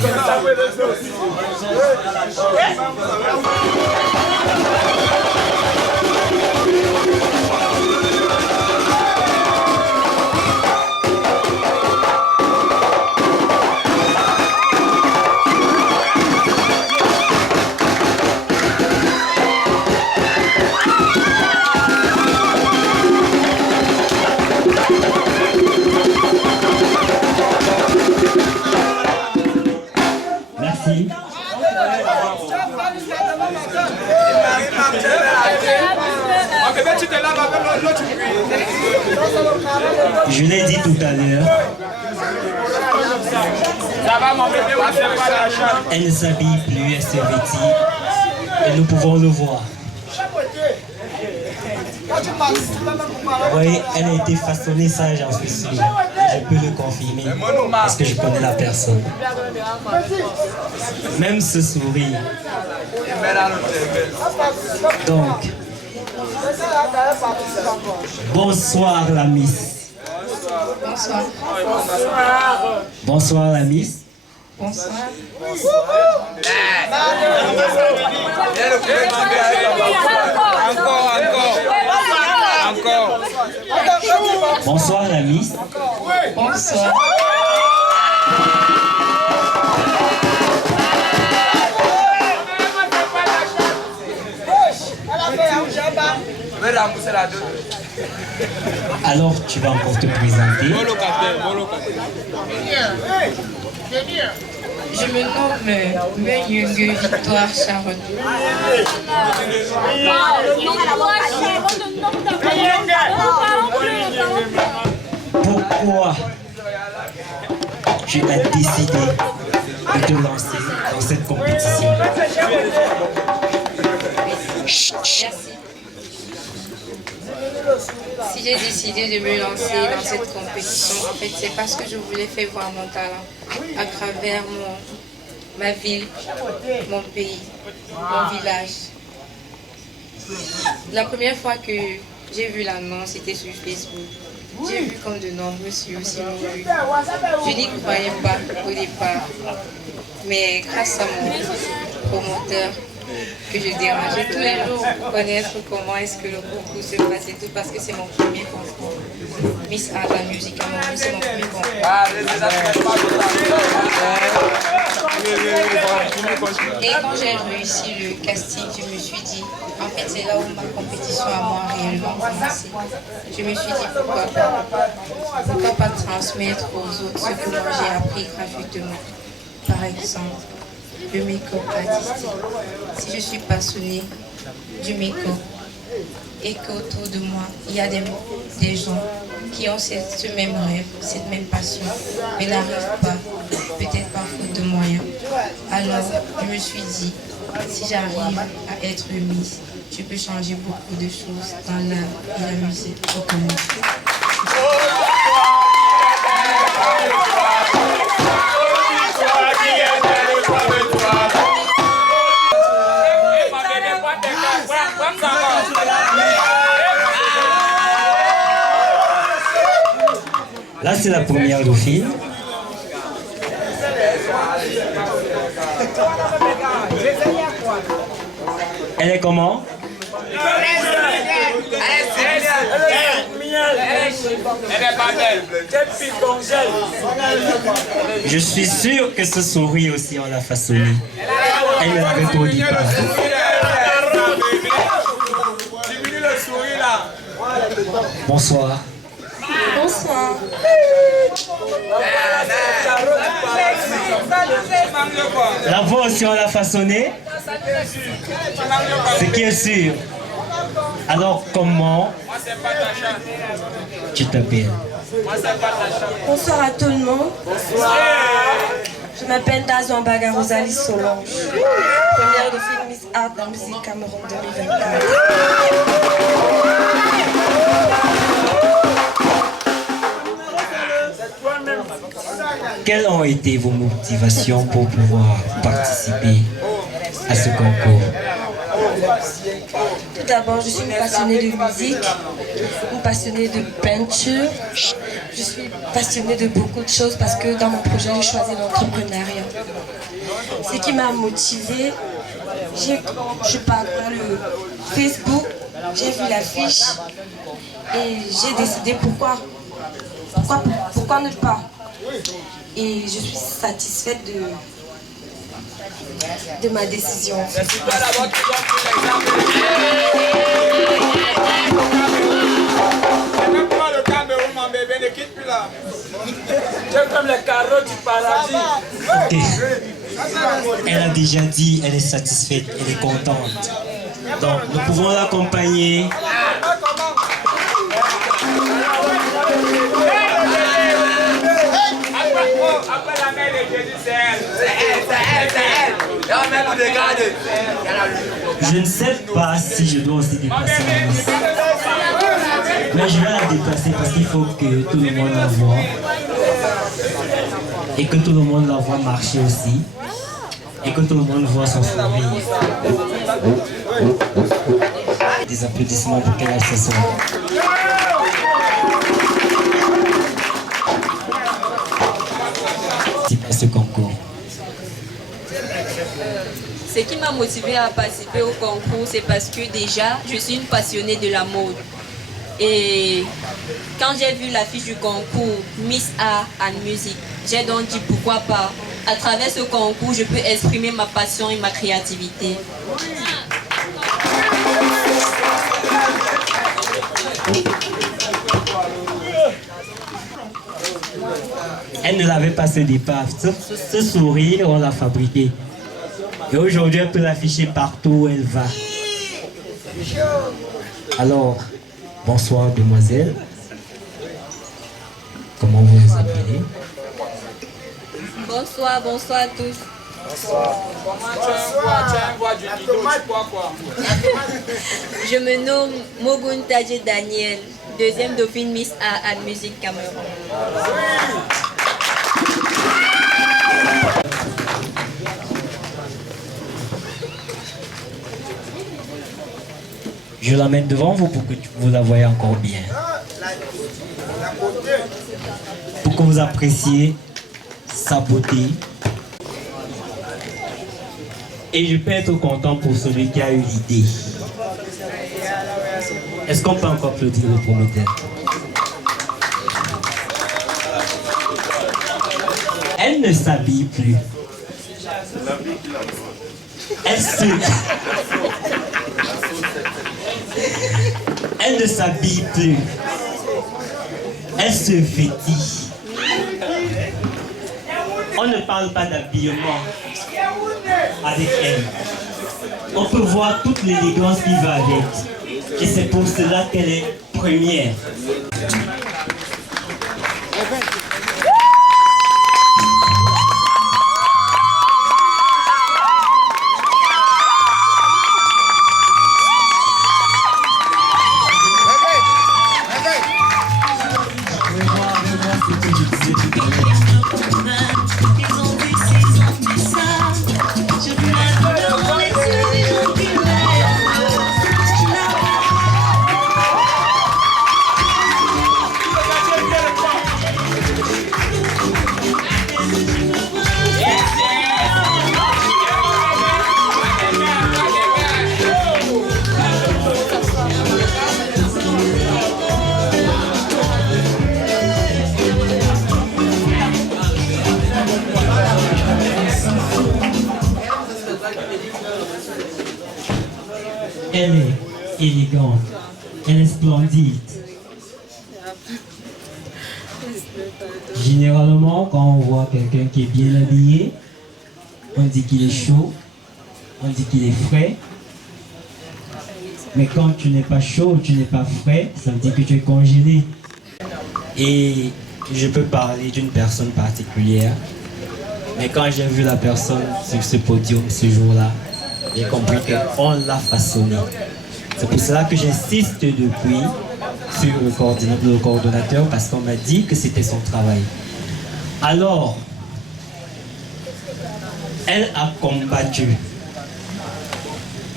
Merci. Je l'ai dit tout à l'heure, elle ne s'habille plus, elle se vêtit et nous pouvons le voir. Vous voyez, elle a été façonnée, ça j'en suis sûr. Je peux le confirmer parce que je connais la personne. Même ce sourire. Donc, bonsoir la Miss. Bonsoir. Bonsoir la Miss. Bonsoir. Encore. Bonsoir la Miss. Bonsoir. Alors tu vas encore te présenter. Je me nomme Meningo Victoire Sharon. Pourquoi tu as décidé de te lancer dans cette compétition? Merci. Si j'ai décidé de me lancer dans cette compétition, en fait, c'est parce que je voulais faire voir mon talent à travers ma ville, mon pays, mon village. La première fois que j'ai vu l'annonce, c'était sur Facebook. J'ai vu comme de nombreux aussi m'ont vu. Je n'y croyais pas au départ, mais grâce à mon promoteur, que je dérangeais tous les jours pour connaître comment est-ce que le concours se passe et tout, parce que c'est mon premier concours. Miss Art and Music Cameroun, c'est mon premier concours. Et quand j'ai réussi le casting, je me suis dit, en fait c'est là où ma compétition à moi a réellement commencé. Je me suis dit pourquoi pas transmettre aux autres ce que moi j'ai appris gratuitement. Par exemple, le make-up artistique. Si je suis passionnée du make-up et qu'autour de moi, il y a des gens qui ont ce même rêve, cette même passion, mais n'arrivent pas, peut-être par faute de moyens. Alors, je me suis dit, si j'arrive à être Miss, je peux changer beaucoup de choses dans l'art et la musique au Cameroun. Là, c'est la première dauphine. Elle est comment? Je suis sûr que ce sourire aussi, on l'a façonné. Elle ne l'avait pas dit pas. Bonsoir. Bonsoir. La voix aussi, on l'a façonnée. Ce qui est sûr. Alors, comment tu t'appelles? Bonsoir à tout le monde. Bonsoir. Je m'appelle Dazouambaga Rosalie Solange. Première de film Miss Art and Music Cameroun 2024. Quelles ont été vos motivations pour pouvoir participer à ce concours? Tout d'abord, je suis une passionnée de musique, une passionnée de peinture. Je suis passionnée de beaucoup de choses parce que dans mon projet, j'ai choisi l'entrepreneuriat. Ce qui m'a motivée, je parcours le Facebook, j'ai vu l'affiche et j'ai décidé pourquoi ne pas. Et je suis satisfaite de ma décision. Ok. Elle a déjà dit, elle est satisfaite, elle est contente. Donc, nous pouvons l'accompagner. Je ne sais pas si je dois aussi dépasser la liste. Mais je vais la dépasser parce qu'il faut que tout le monde la voit. Et que tout le monde la voit marcher aussi. Et que tout le monde voit son sourire. Des applaudissements pour qu'elle aille s'asseoir. À ce concours. Ce qui m'a motivée à participer au concours, c'est parce que déjà, je suis une passionnée de la mode. Et quand j'ai vu l'affiche du concours Miss Art and Music, j'ai donc dit pourquoi pas. À travers ce concours, je peux exprimer ma passion et ma créativité. Elle ne l'avait pas ce départ. Ce sourire, on l'a fabriqué. Et aujourd'hui, elle peut l'afficher partout où elle va. Alors, bonsoir, demoiselle. Comment vous vous appelez? Bonsoir, bonsoir à tous. Je me nomme Mogun Tadje Daniel, deuxième dauphine Miss Art and Music Cameroun. Je l'amène devant vous pour que vous la voyez encore bien. Pour que vous appréciez sa beauté. Et je peux être content pour celui qui a eu l'idée. Est-ce qu'on peut encore applaudir le promoteur? Elle ne s'habille plus. Elle ne s'habille plus. Elle se vêtit. On ne parle pas d'habillement avec elle. On peut voir toute l'élégance qui va avec. Et c'est pour cela qu'elle est première. Elle est élégante, elle est splendide. Généralement, quand on voit quelqu'un qui est bien habillé, on dit qu'il est chaud, on dit qu'il est frais. Mais quand tu n'es pas chaud, tu n'es pas frais, ça veut dire que tu es congelé. Et je peux parler d'une personne particulière, mais quand j'ai vu la personne sur ce podium ce jour-là, j'ai compris qu'on l'a façonné. C'est pour cela que j'insiste depuis sur le coordonnateur, parce qu'on m'a dit que c'était son travail. Alors, elle a combattu.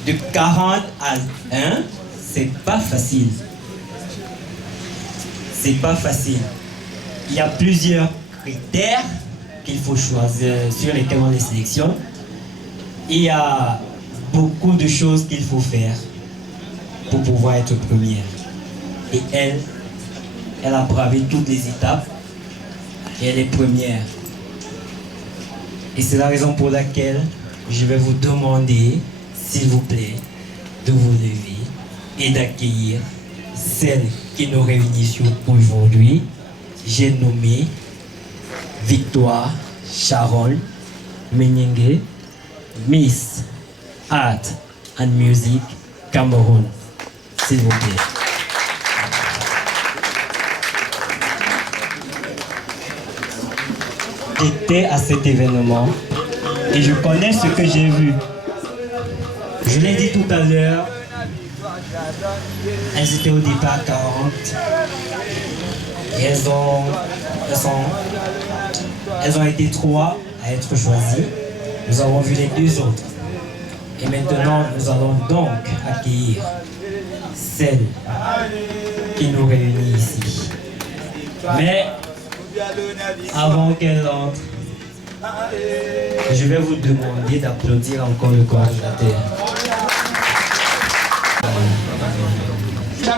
De 40 à 1, c'est pas facile. C'est pas facile. Il y a plusieurs critères qu'il faut choisir, sur lesquels on les sélectionne. Il y a beaucoup de choses qu'il faut faire pour pouvoir être première. Et elle a bravé toutes les étapes et elle est première. Et c'est la raison pour laquelle je vais vous demander, s'il vous plaît, de vous lever et d'accueillir celle qui nous réunit sur aujourd'hui. J'ai nommé Victoire Sharon Menyenge, Miss Art and Music Cameroun. S'il vous plaît. J'étais à cet événement et je connais ce que j'ai vu. Je l'ai dit tout à l'heure, elles étaient au départ 40 et elles ont été 3 à être choisies. Nous avons vu les 2 autres. Et maintenant, nous allons donc accueillir celle qui nous réunit ici. Mais avant qu'elle entre, je vais vous demander d'applaudir encore le coordinateur.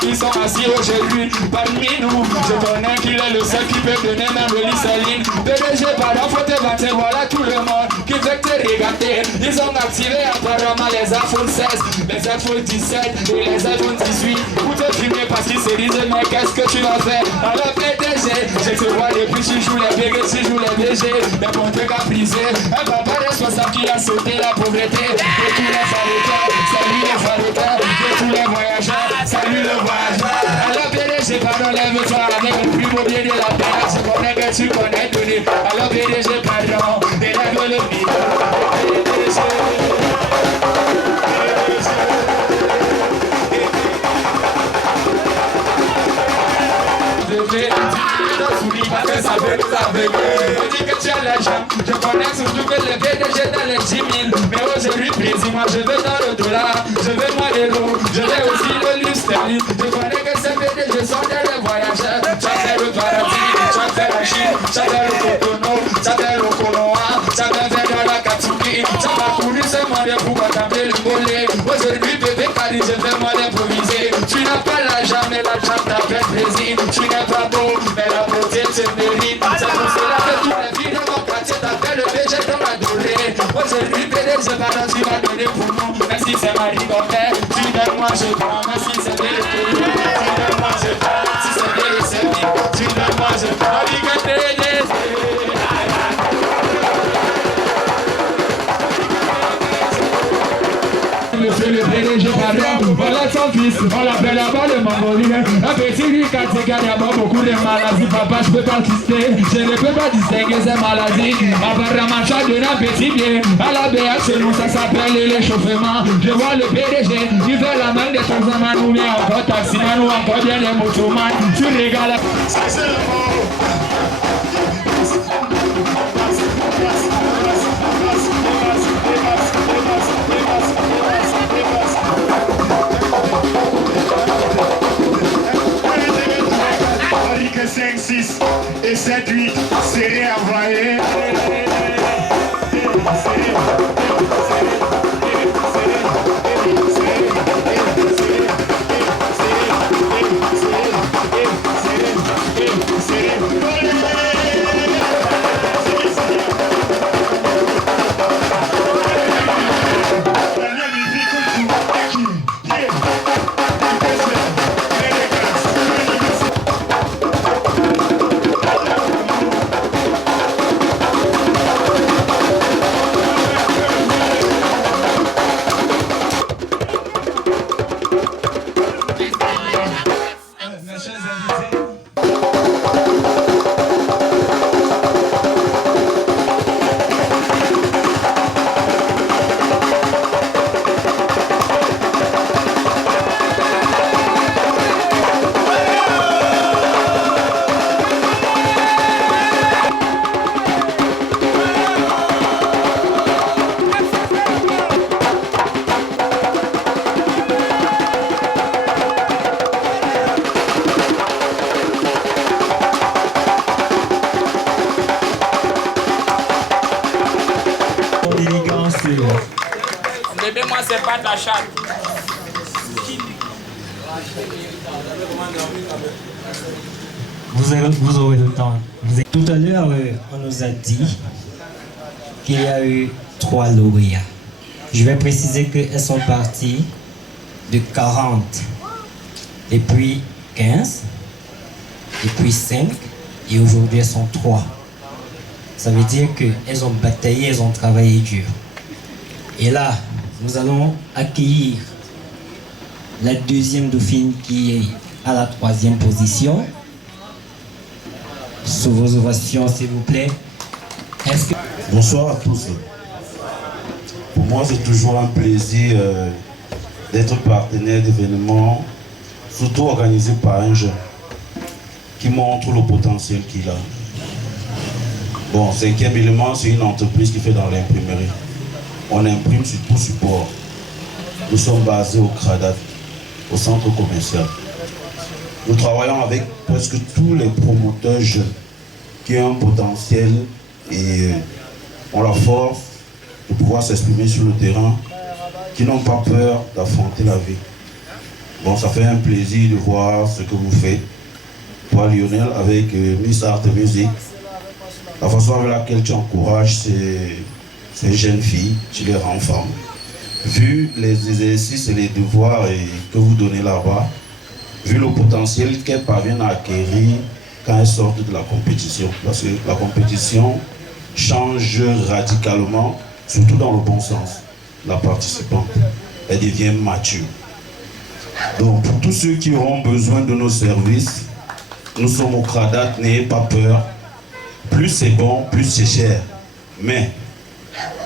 Ils sont assis aujourd'hui parmi nous. Je connais qu'il est le seul qui peut donner même le lycéline. PDG, pardon, faut te vanter, voilà tout le monde qui veut te regarder. Ils ont activé apparemment les iPhone 16, les iPhone 17 et les iPhone 18 pour te filmer parce qu'ils se disent mais qu'est-ce que tu vas faire? Alors PDG, je te vois depuis tu joues les BG, tu joues les BG, mais bon te capriser. Un papa responsable qui a sauté la pauvreté de tous les fabricants, salut les fabricants, de tous les voyageurs, salut le voyageur. Alors PDG, pardon, lève-toi avec le plus beau bien de la terre. Je connais que tu connais Tony. Alors PDG, pardon, délève le micro. On dit que tu as l'argent, je connais surtout que les PDG dans les 10 000. Mais aujourd'hui, précis, moi je veux dans le dollar, je veux moi les roues, je veux aussi le luxe sterling. Je connais que ces PDG sont des voyageurs. Tu as fait le paradis, tu as fait la Chine, tu as fait le Cotonou, tu as fait le Koloa, tu as fait la Katsuki, tu as parcouru ce monde. demandé pourquoi t'avais le mollet. Aujourd'hui, bébé Kali, je vais moi l'improviser. Tu n'as pas l'argent, mais l'argent t'a fait plaisir. Tu n'es pas beau, mais la beauté te mérite. C'est pour cela que toute la vie de mon quartier t'appelle le BG comme adoré. Aujourd'hui, bébé, je balance, tu vas donner pour nous. Même si c'est Marie Goffet, tu donnes, moi je prends. Même si c'est bien le pays, tu donnes, moi je prends. Si c'est bien le service, tu donnes, moi je prends. Monsieur le PDG Padron, voilà son fils, on l'appelle là-bas le mongolien. Un petit Ricard, c'est qu'il y a beaucoup de maladies. Papa, je peux pas quitter, je ne peux pas distinguer ces maladies. Apparemment, chaque donne un petit bien. À la BH, chez nous, ça s'appelle l'échauffement. Je vois le PDG, il fait la main de ton zaman, ou bien encore taximan, ou encore bien les motomans. Tu régales. Ça, c'est le mot. Que 5, 6 et 7, 8, c'est réenvoyé. Bébé, moi, c'est pas ta chatte. Vous aurez le temps. Tout à l'heure, on nous a dit qu'il y a eu 3 lauréats. Je vais préciser qu'elles sont parties de 40, et puis 15, et puis 5, et aujourd'hui elles sont 3. Ça veut dire qu'elles ont bataillé, elles ont travaillé dur. Et là, nous allons accueillir la deuxième dauphine qui est à la 3e position. Sous vos ovations, s'il vous plaît. Bonsoir à tous. Pour moi, c'est toujours un plaisir d'être partenaire d'événements, surtout organisés par un jeune qui montre le potentiel qu'il a. Bon, 5e élément, c'est une entreprise qui fait dans l'imprimerie. On imprime sur tout support. Nous sommes basés au Cradat, au centre commercial. Nous travaillons avec presque tous les promoteurs jeunes qui ont un potentiel et ont la force de pouvoir s'exprimer sur le terrain, qui n'ont pas peur d'affronter la vie. Bon, ça fait un plaisir de voir ce que vous faites. Toi, Lionel, avec Miss Art Music, la façon avec laquelle tu encourages ces jeunes filles, tu les rends femmes. Vu les exercices et les devoirs que vous donnez là-bas, vu le potentiel qu'elles parviennent à acquérir quand elles sortent de la compétition. Parce que la compétition change radicalement, surtout dans le bon sens, la participante. Elle devient mature. Donc pour tous ceux qui auront besoin de nos services, nous sommes au Cradat, n'ayez pas peur. Plus c'est bon, plus c'est cher. Mais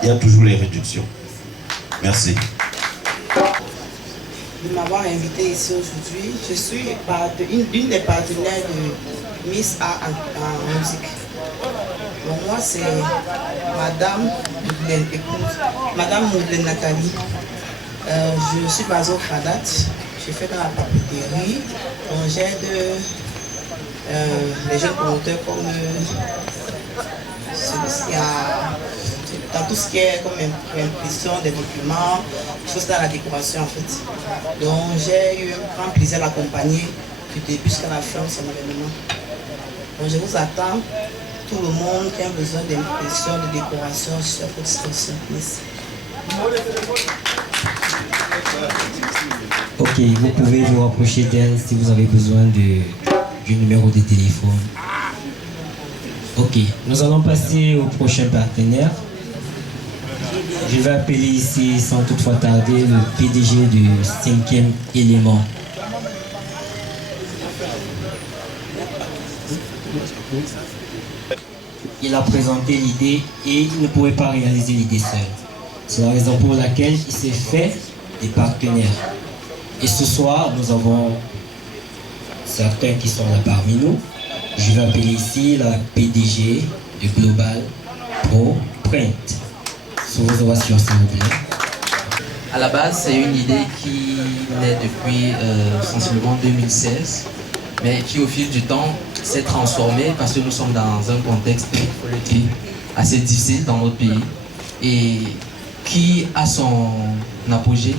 il y a toujours les réductions. Merci. De m'avoir invité ici aujourd'hui. Je suis une des partenaires de Miss Art en musique. Bon, moi, c'est Madame Moudlen Nathalie. Je suis basée au Cradat. Je fais dans la papeterie. J'aide les jeunes promoteurs comme celui-ci. tout ce qui est comme impression des documents, choses dans la décoration en fait. Donc j'ai eu un grand plaisir à l'accompagner du début jusqu'à la fin de son événement. Donc je vous attends, tout le monde qui a besoin d'impression, de décoration, je suis à votre disposition. Merci. Ok, vous pouvez vous rapprocher d'elle si vous avez besoin du numéro de téléphone. Ok, nous allons passer au prochain partenaire. Je vais appeler ici sans toutefois tarder le PDG du 5e élément. Il a présenté l'idée et il ne pouvait pas réaliser l'idée seul. C'est la raison pour laquelle il s'est fait des partenaires. Et ce soir, nous avons certains qui sont là parmi nous. Je vais appeler ici la PDG de Global Pro Print. Sous vos ovations, s'il vous plaît. À la base, c'est une idée qui naît depuis sensiblement 2016, mais qui au fil du temps s'est transformée parce que nous sommes dans un contexte assez difficile dans notre pays et qui, à son apogée,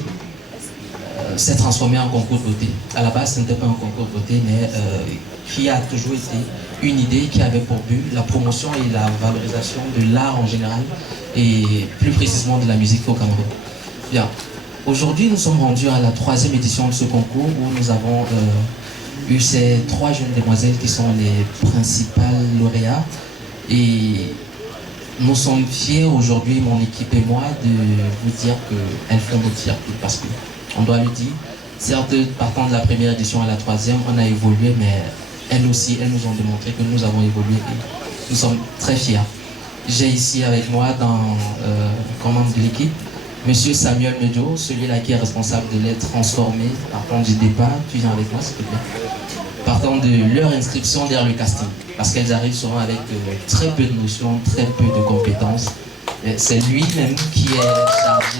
s'est transformé en concours de beauté. À la base, ce n'était pas un concours de beauté, mais qui a toujours été une idée qui avait pour but la promotion et la valorisation de l'art en général et plus précisément de la musique au Cameroun. Bien, aujourd'hui nous sommes rendus à la 3e édition de ce concours où nous avons eu ces 3 jeunes demoiselles qui sont les principales lauréats et nous sommes fiers aujourd'hui, mon équipe et moi, de vous dire qu'elles font notre fierté parce que on doit le dire, certes, partant de la première édition à la 3e, on a évolué, mais elles aussi, elles nous ont démontré que nous avons évolué et nous sommes très fiers. J'ai ici avec moi, dans comme membre de l'équipe, Monsieur Samuel Medio, celui-là qui est responsable de les transformer, partant du départ, tu viens avec moi s'il te plaît, partant de leur inscription derrière le casting, parce qu'elles arrivent souvent avec très peu de notions, très peu de compétences. C'est lui-même qui est chargé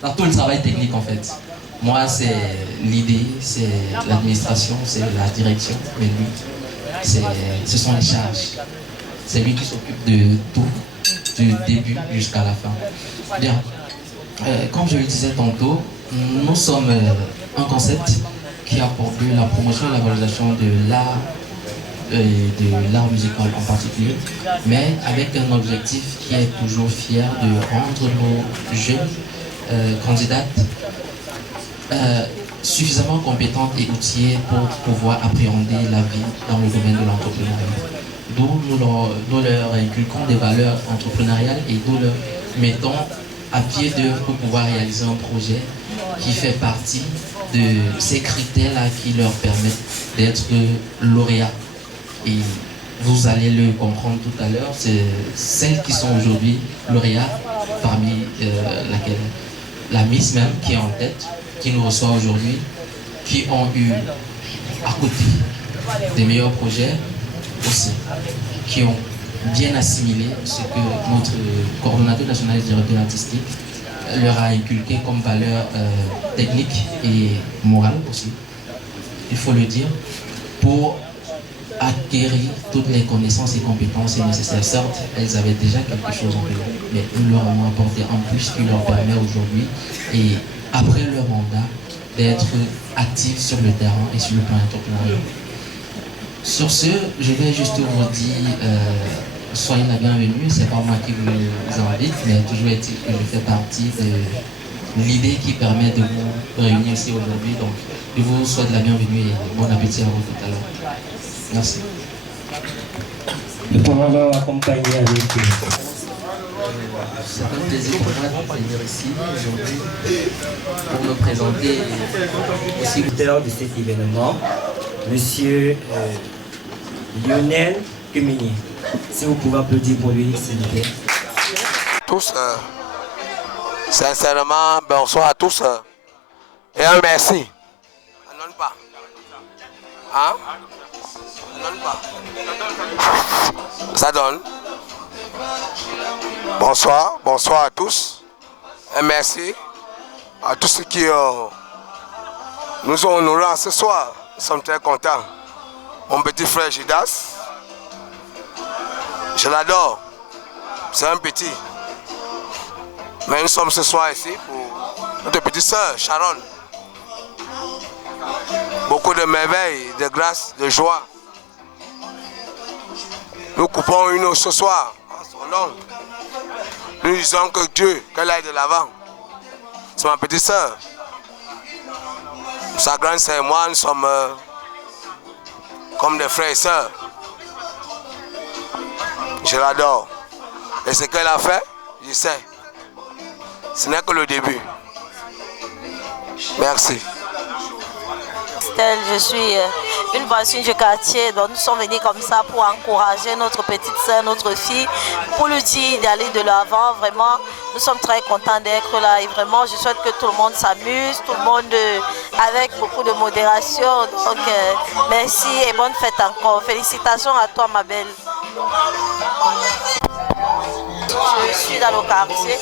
dans tout le travail technique en fait. Moi c'est l'idée, c'est l'administration, c'est la direction, mais lui, ce sont les charges. C'est lui qui s'occupe de tout, du début jusqu'à la fin. Bien, comme je le disais tantôt, nous sommes un concept qui a pour but la promotion et la valorisation de l'art de l'art musical en particulier, mais avec un objectif qui est toujours fier de rendre nos jeunes candidates suffisamment compétentes et outillées pour pouvoir appréhender la vie dans le domaine de l'entrepreneuriat. D'où nous leur inculquons des valeurs entrepreneuriales et d'où leur mettons à pied d'œuvre pour pouvoir réaliser un projet qui fait partie de ces critères-là qui leur permettent d'être lauréats. Et vous allez le comprendre tout à l'heure, c'est celles qui sont aujourd'hui lauréats, parmi laquelle la Miss même qui est en tête, qui nous reçoit aujourd'hui, qui ont eu à côté des meilleurs projets aussi, qui ont bien assimilé ce que notre coordonnateur national et directeur artistique leur a inculqué comme valeur technique et morale aussi, il faut le dire, pour acquérir toutes les connaissances et compétences nécessaires. Certes, elles avaient déjà quelque chose en eux, mais nous leur avons apporté en plus qui leur permet aujourd'hui, et après leur mandat, d'être actifs sur le terrain et sur le plan entrepreneurial. Sur ce, je vais juste vous dire, soyez la bienvenue, c'est pas moi qui vous invite, mais toujours est-il que je fais partie de l'idée qui permet de vous réunir ici aujourd'hui. Donc, je vous souhaite la bienvenue et bon appétit à vous tout à l'heure. Merci. Nous pouvons alors accompagner avec c'est un plaisir pour moi de venir ici aujourd'hui pour me présenter aussi l'auteur de cet événement, Monsieur Lionel Kemini. Si vous pouvez applaudir pour lui, s'il vous plaît. Tous, sincèrement, bonsoir à tous et un merci. Ça donne pas. Hein? Ça donne pas. Ça donne. Bonsoir à tous. Et merci à tous ceux qui nous ont honorés ce soir. Nous sommes très contents. Mon petit frère Judas, Je l'adore. C'est un petit. Mais nous sommes ce soir ici pour notre petite soeur, Sharon. Beaucoup de merveilles, de grâce, de joie. Nous coupons une eau ce soir en son nom. Nous disons que Dieu, qu'elle aille de l'avant. C'est ma petite soeur. Sa grande sœur et moi, nous sommes comme des frères et sœurs. Je l'adore. Et ce qu'elle a fait, je sais. Ce n'est que le début. Merci. Je suis une voisine du quartier, donc nous sommes venus comme ça pour encourager notre petite soeur, notre fille, pour lui dire d'aller de l'avant. Vraiment, nous sommes très contents d'être là et vraiment, je souhaite que tout le monde s'amuse, tout le monde avec beaucoup de modération. Donc, merci et bonne fête encore. Félicitations à toi, ma belle. Je suis dans le quartier.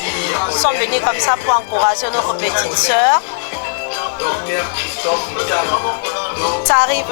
Nous sommes venus comme ça pour encourager notre petite soeur. Ça arrive.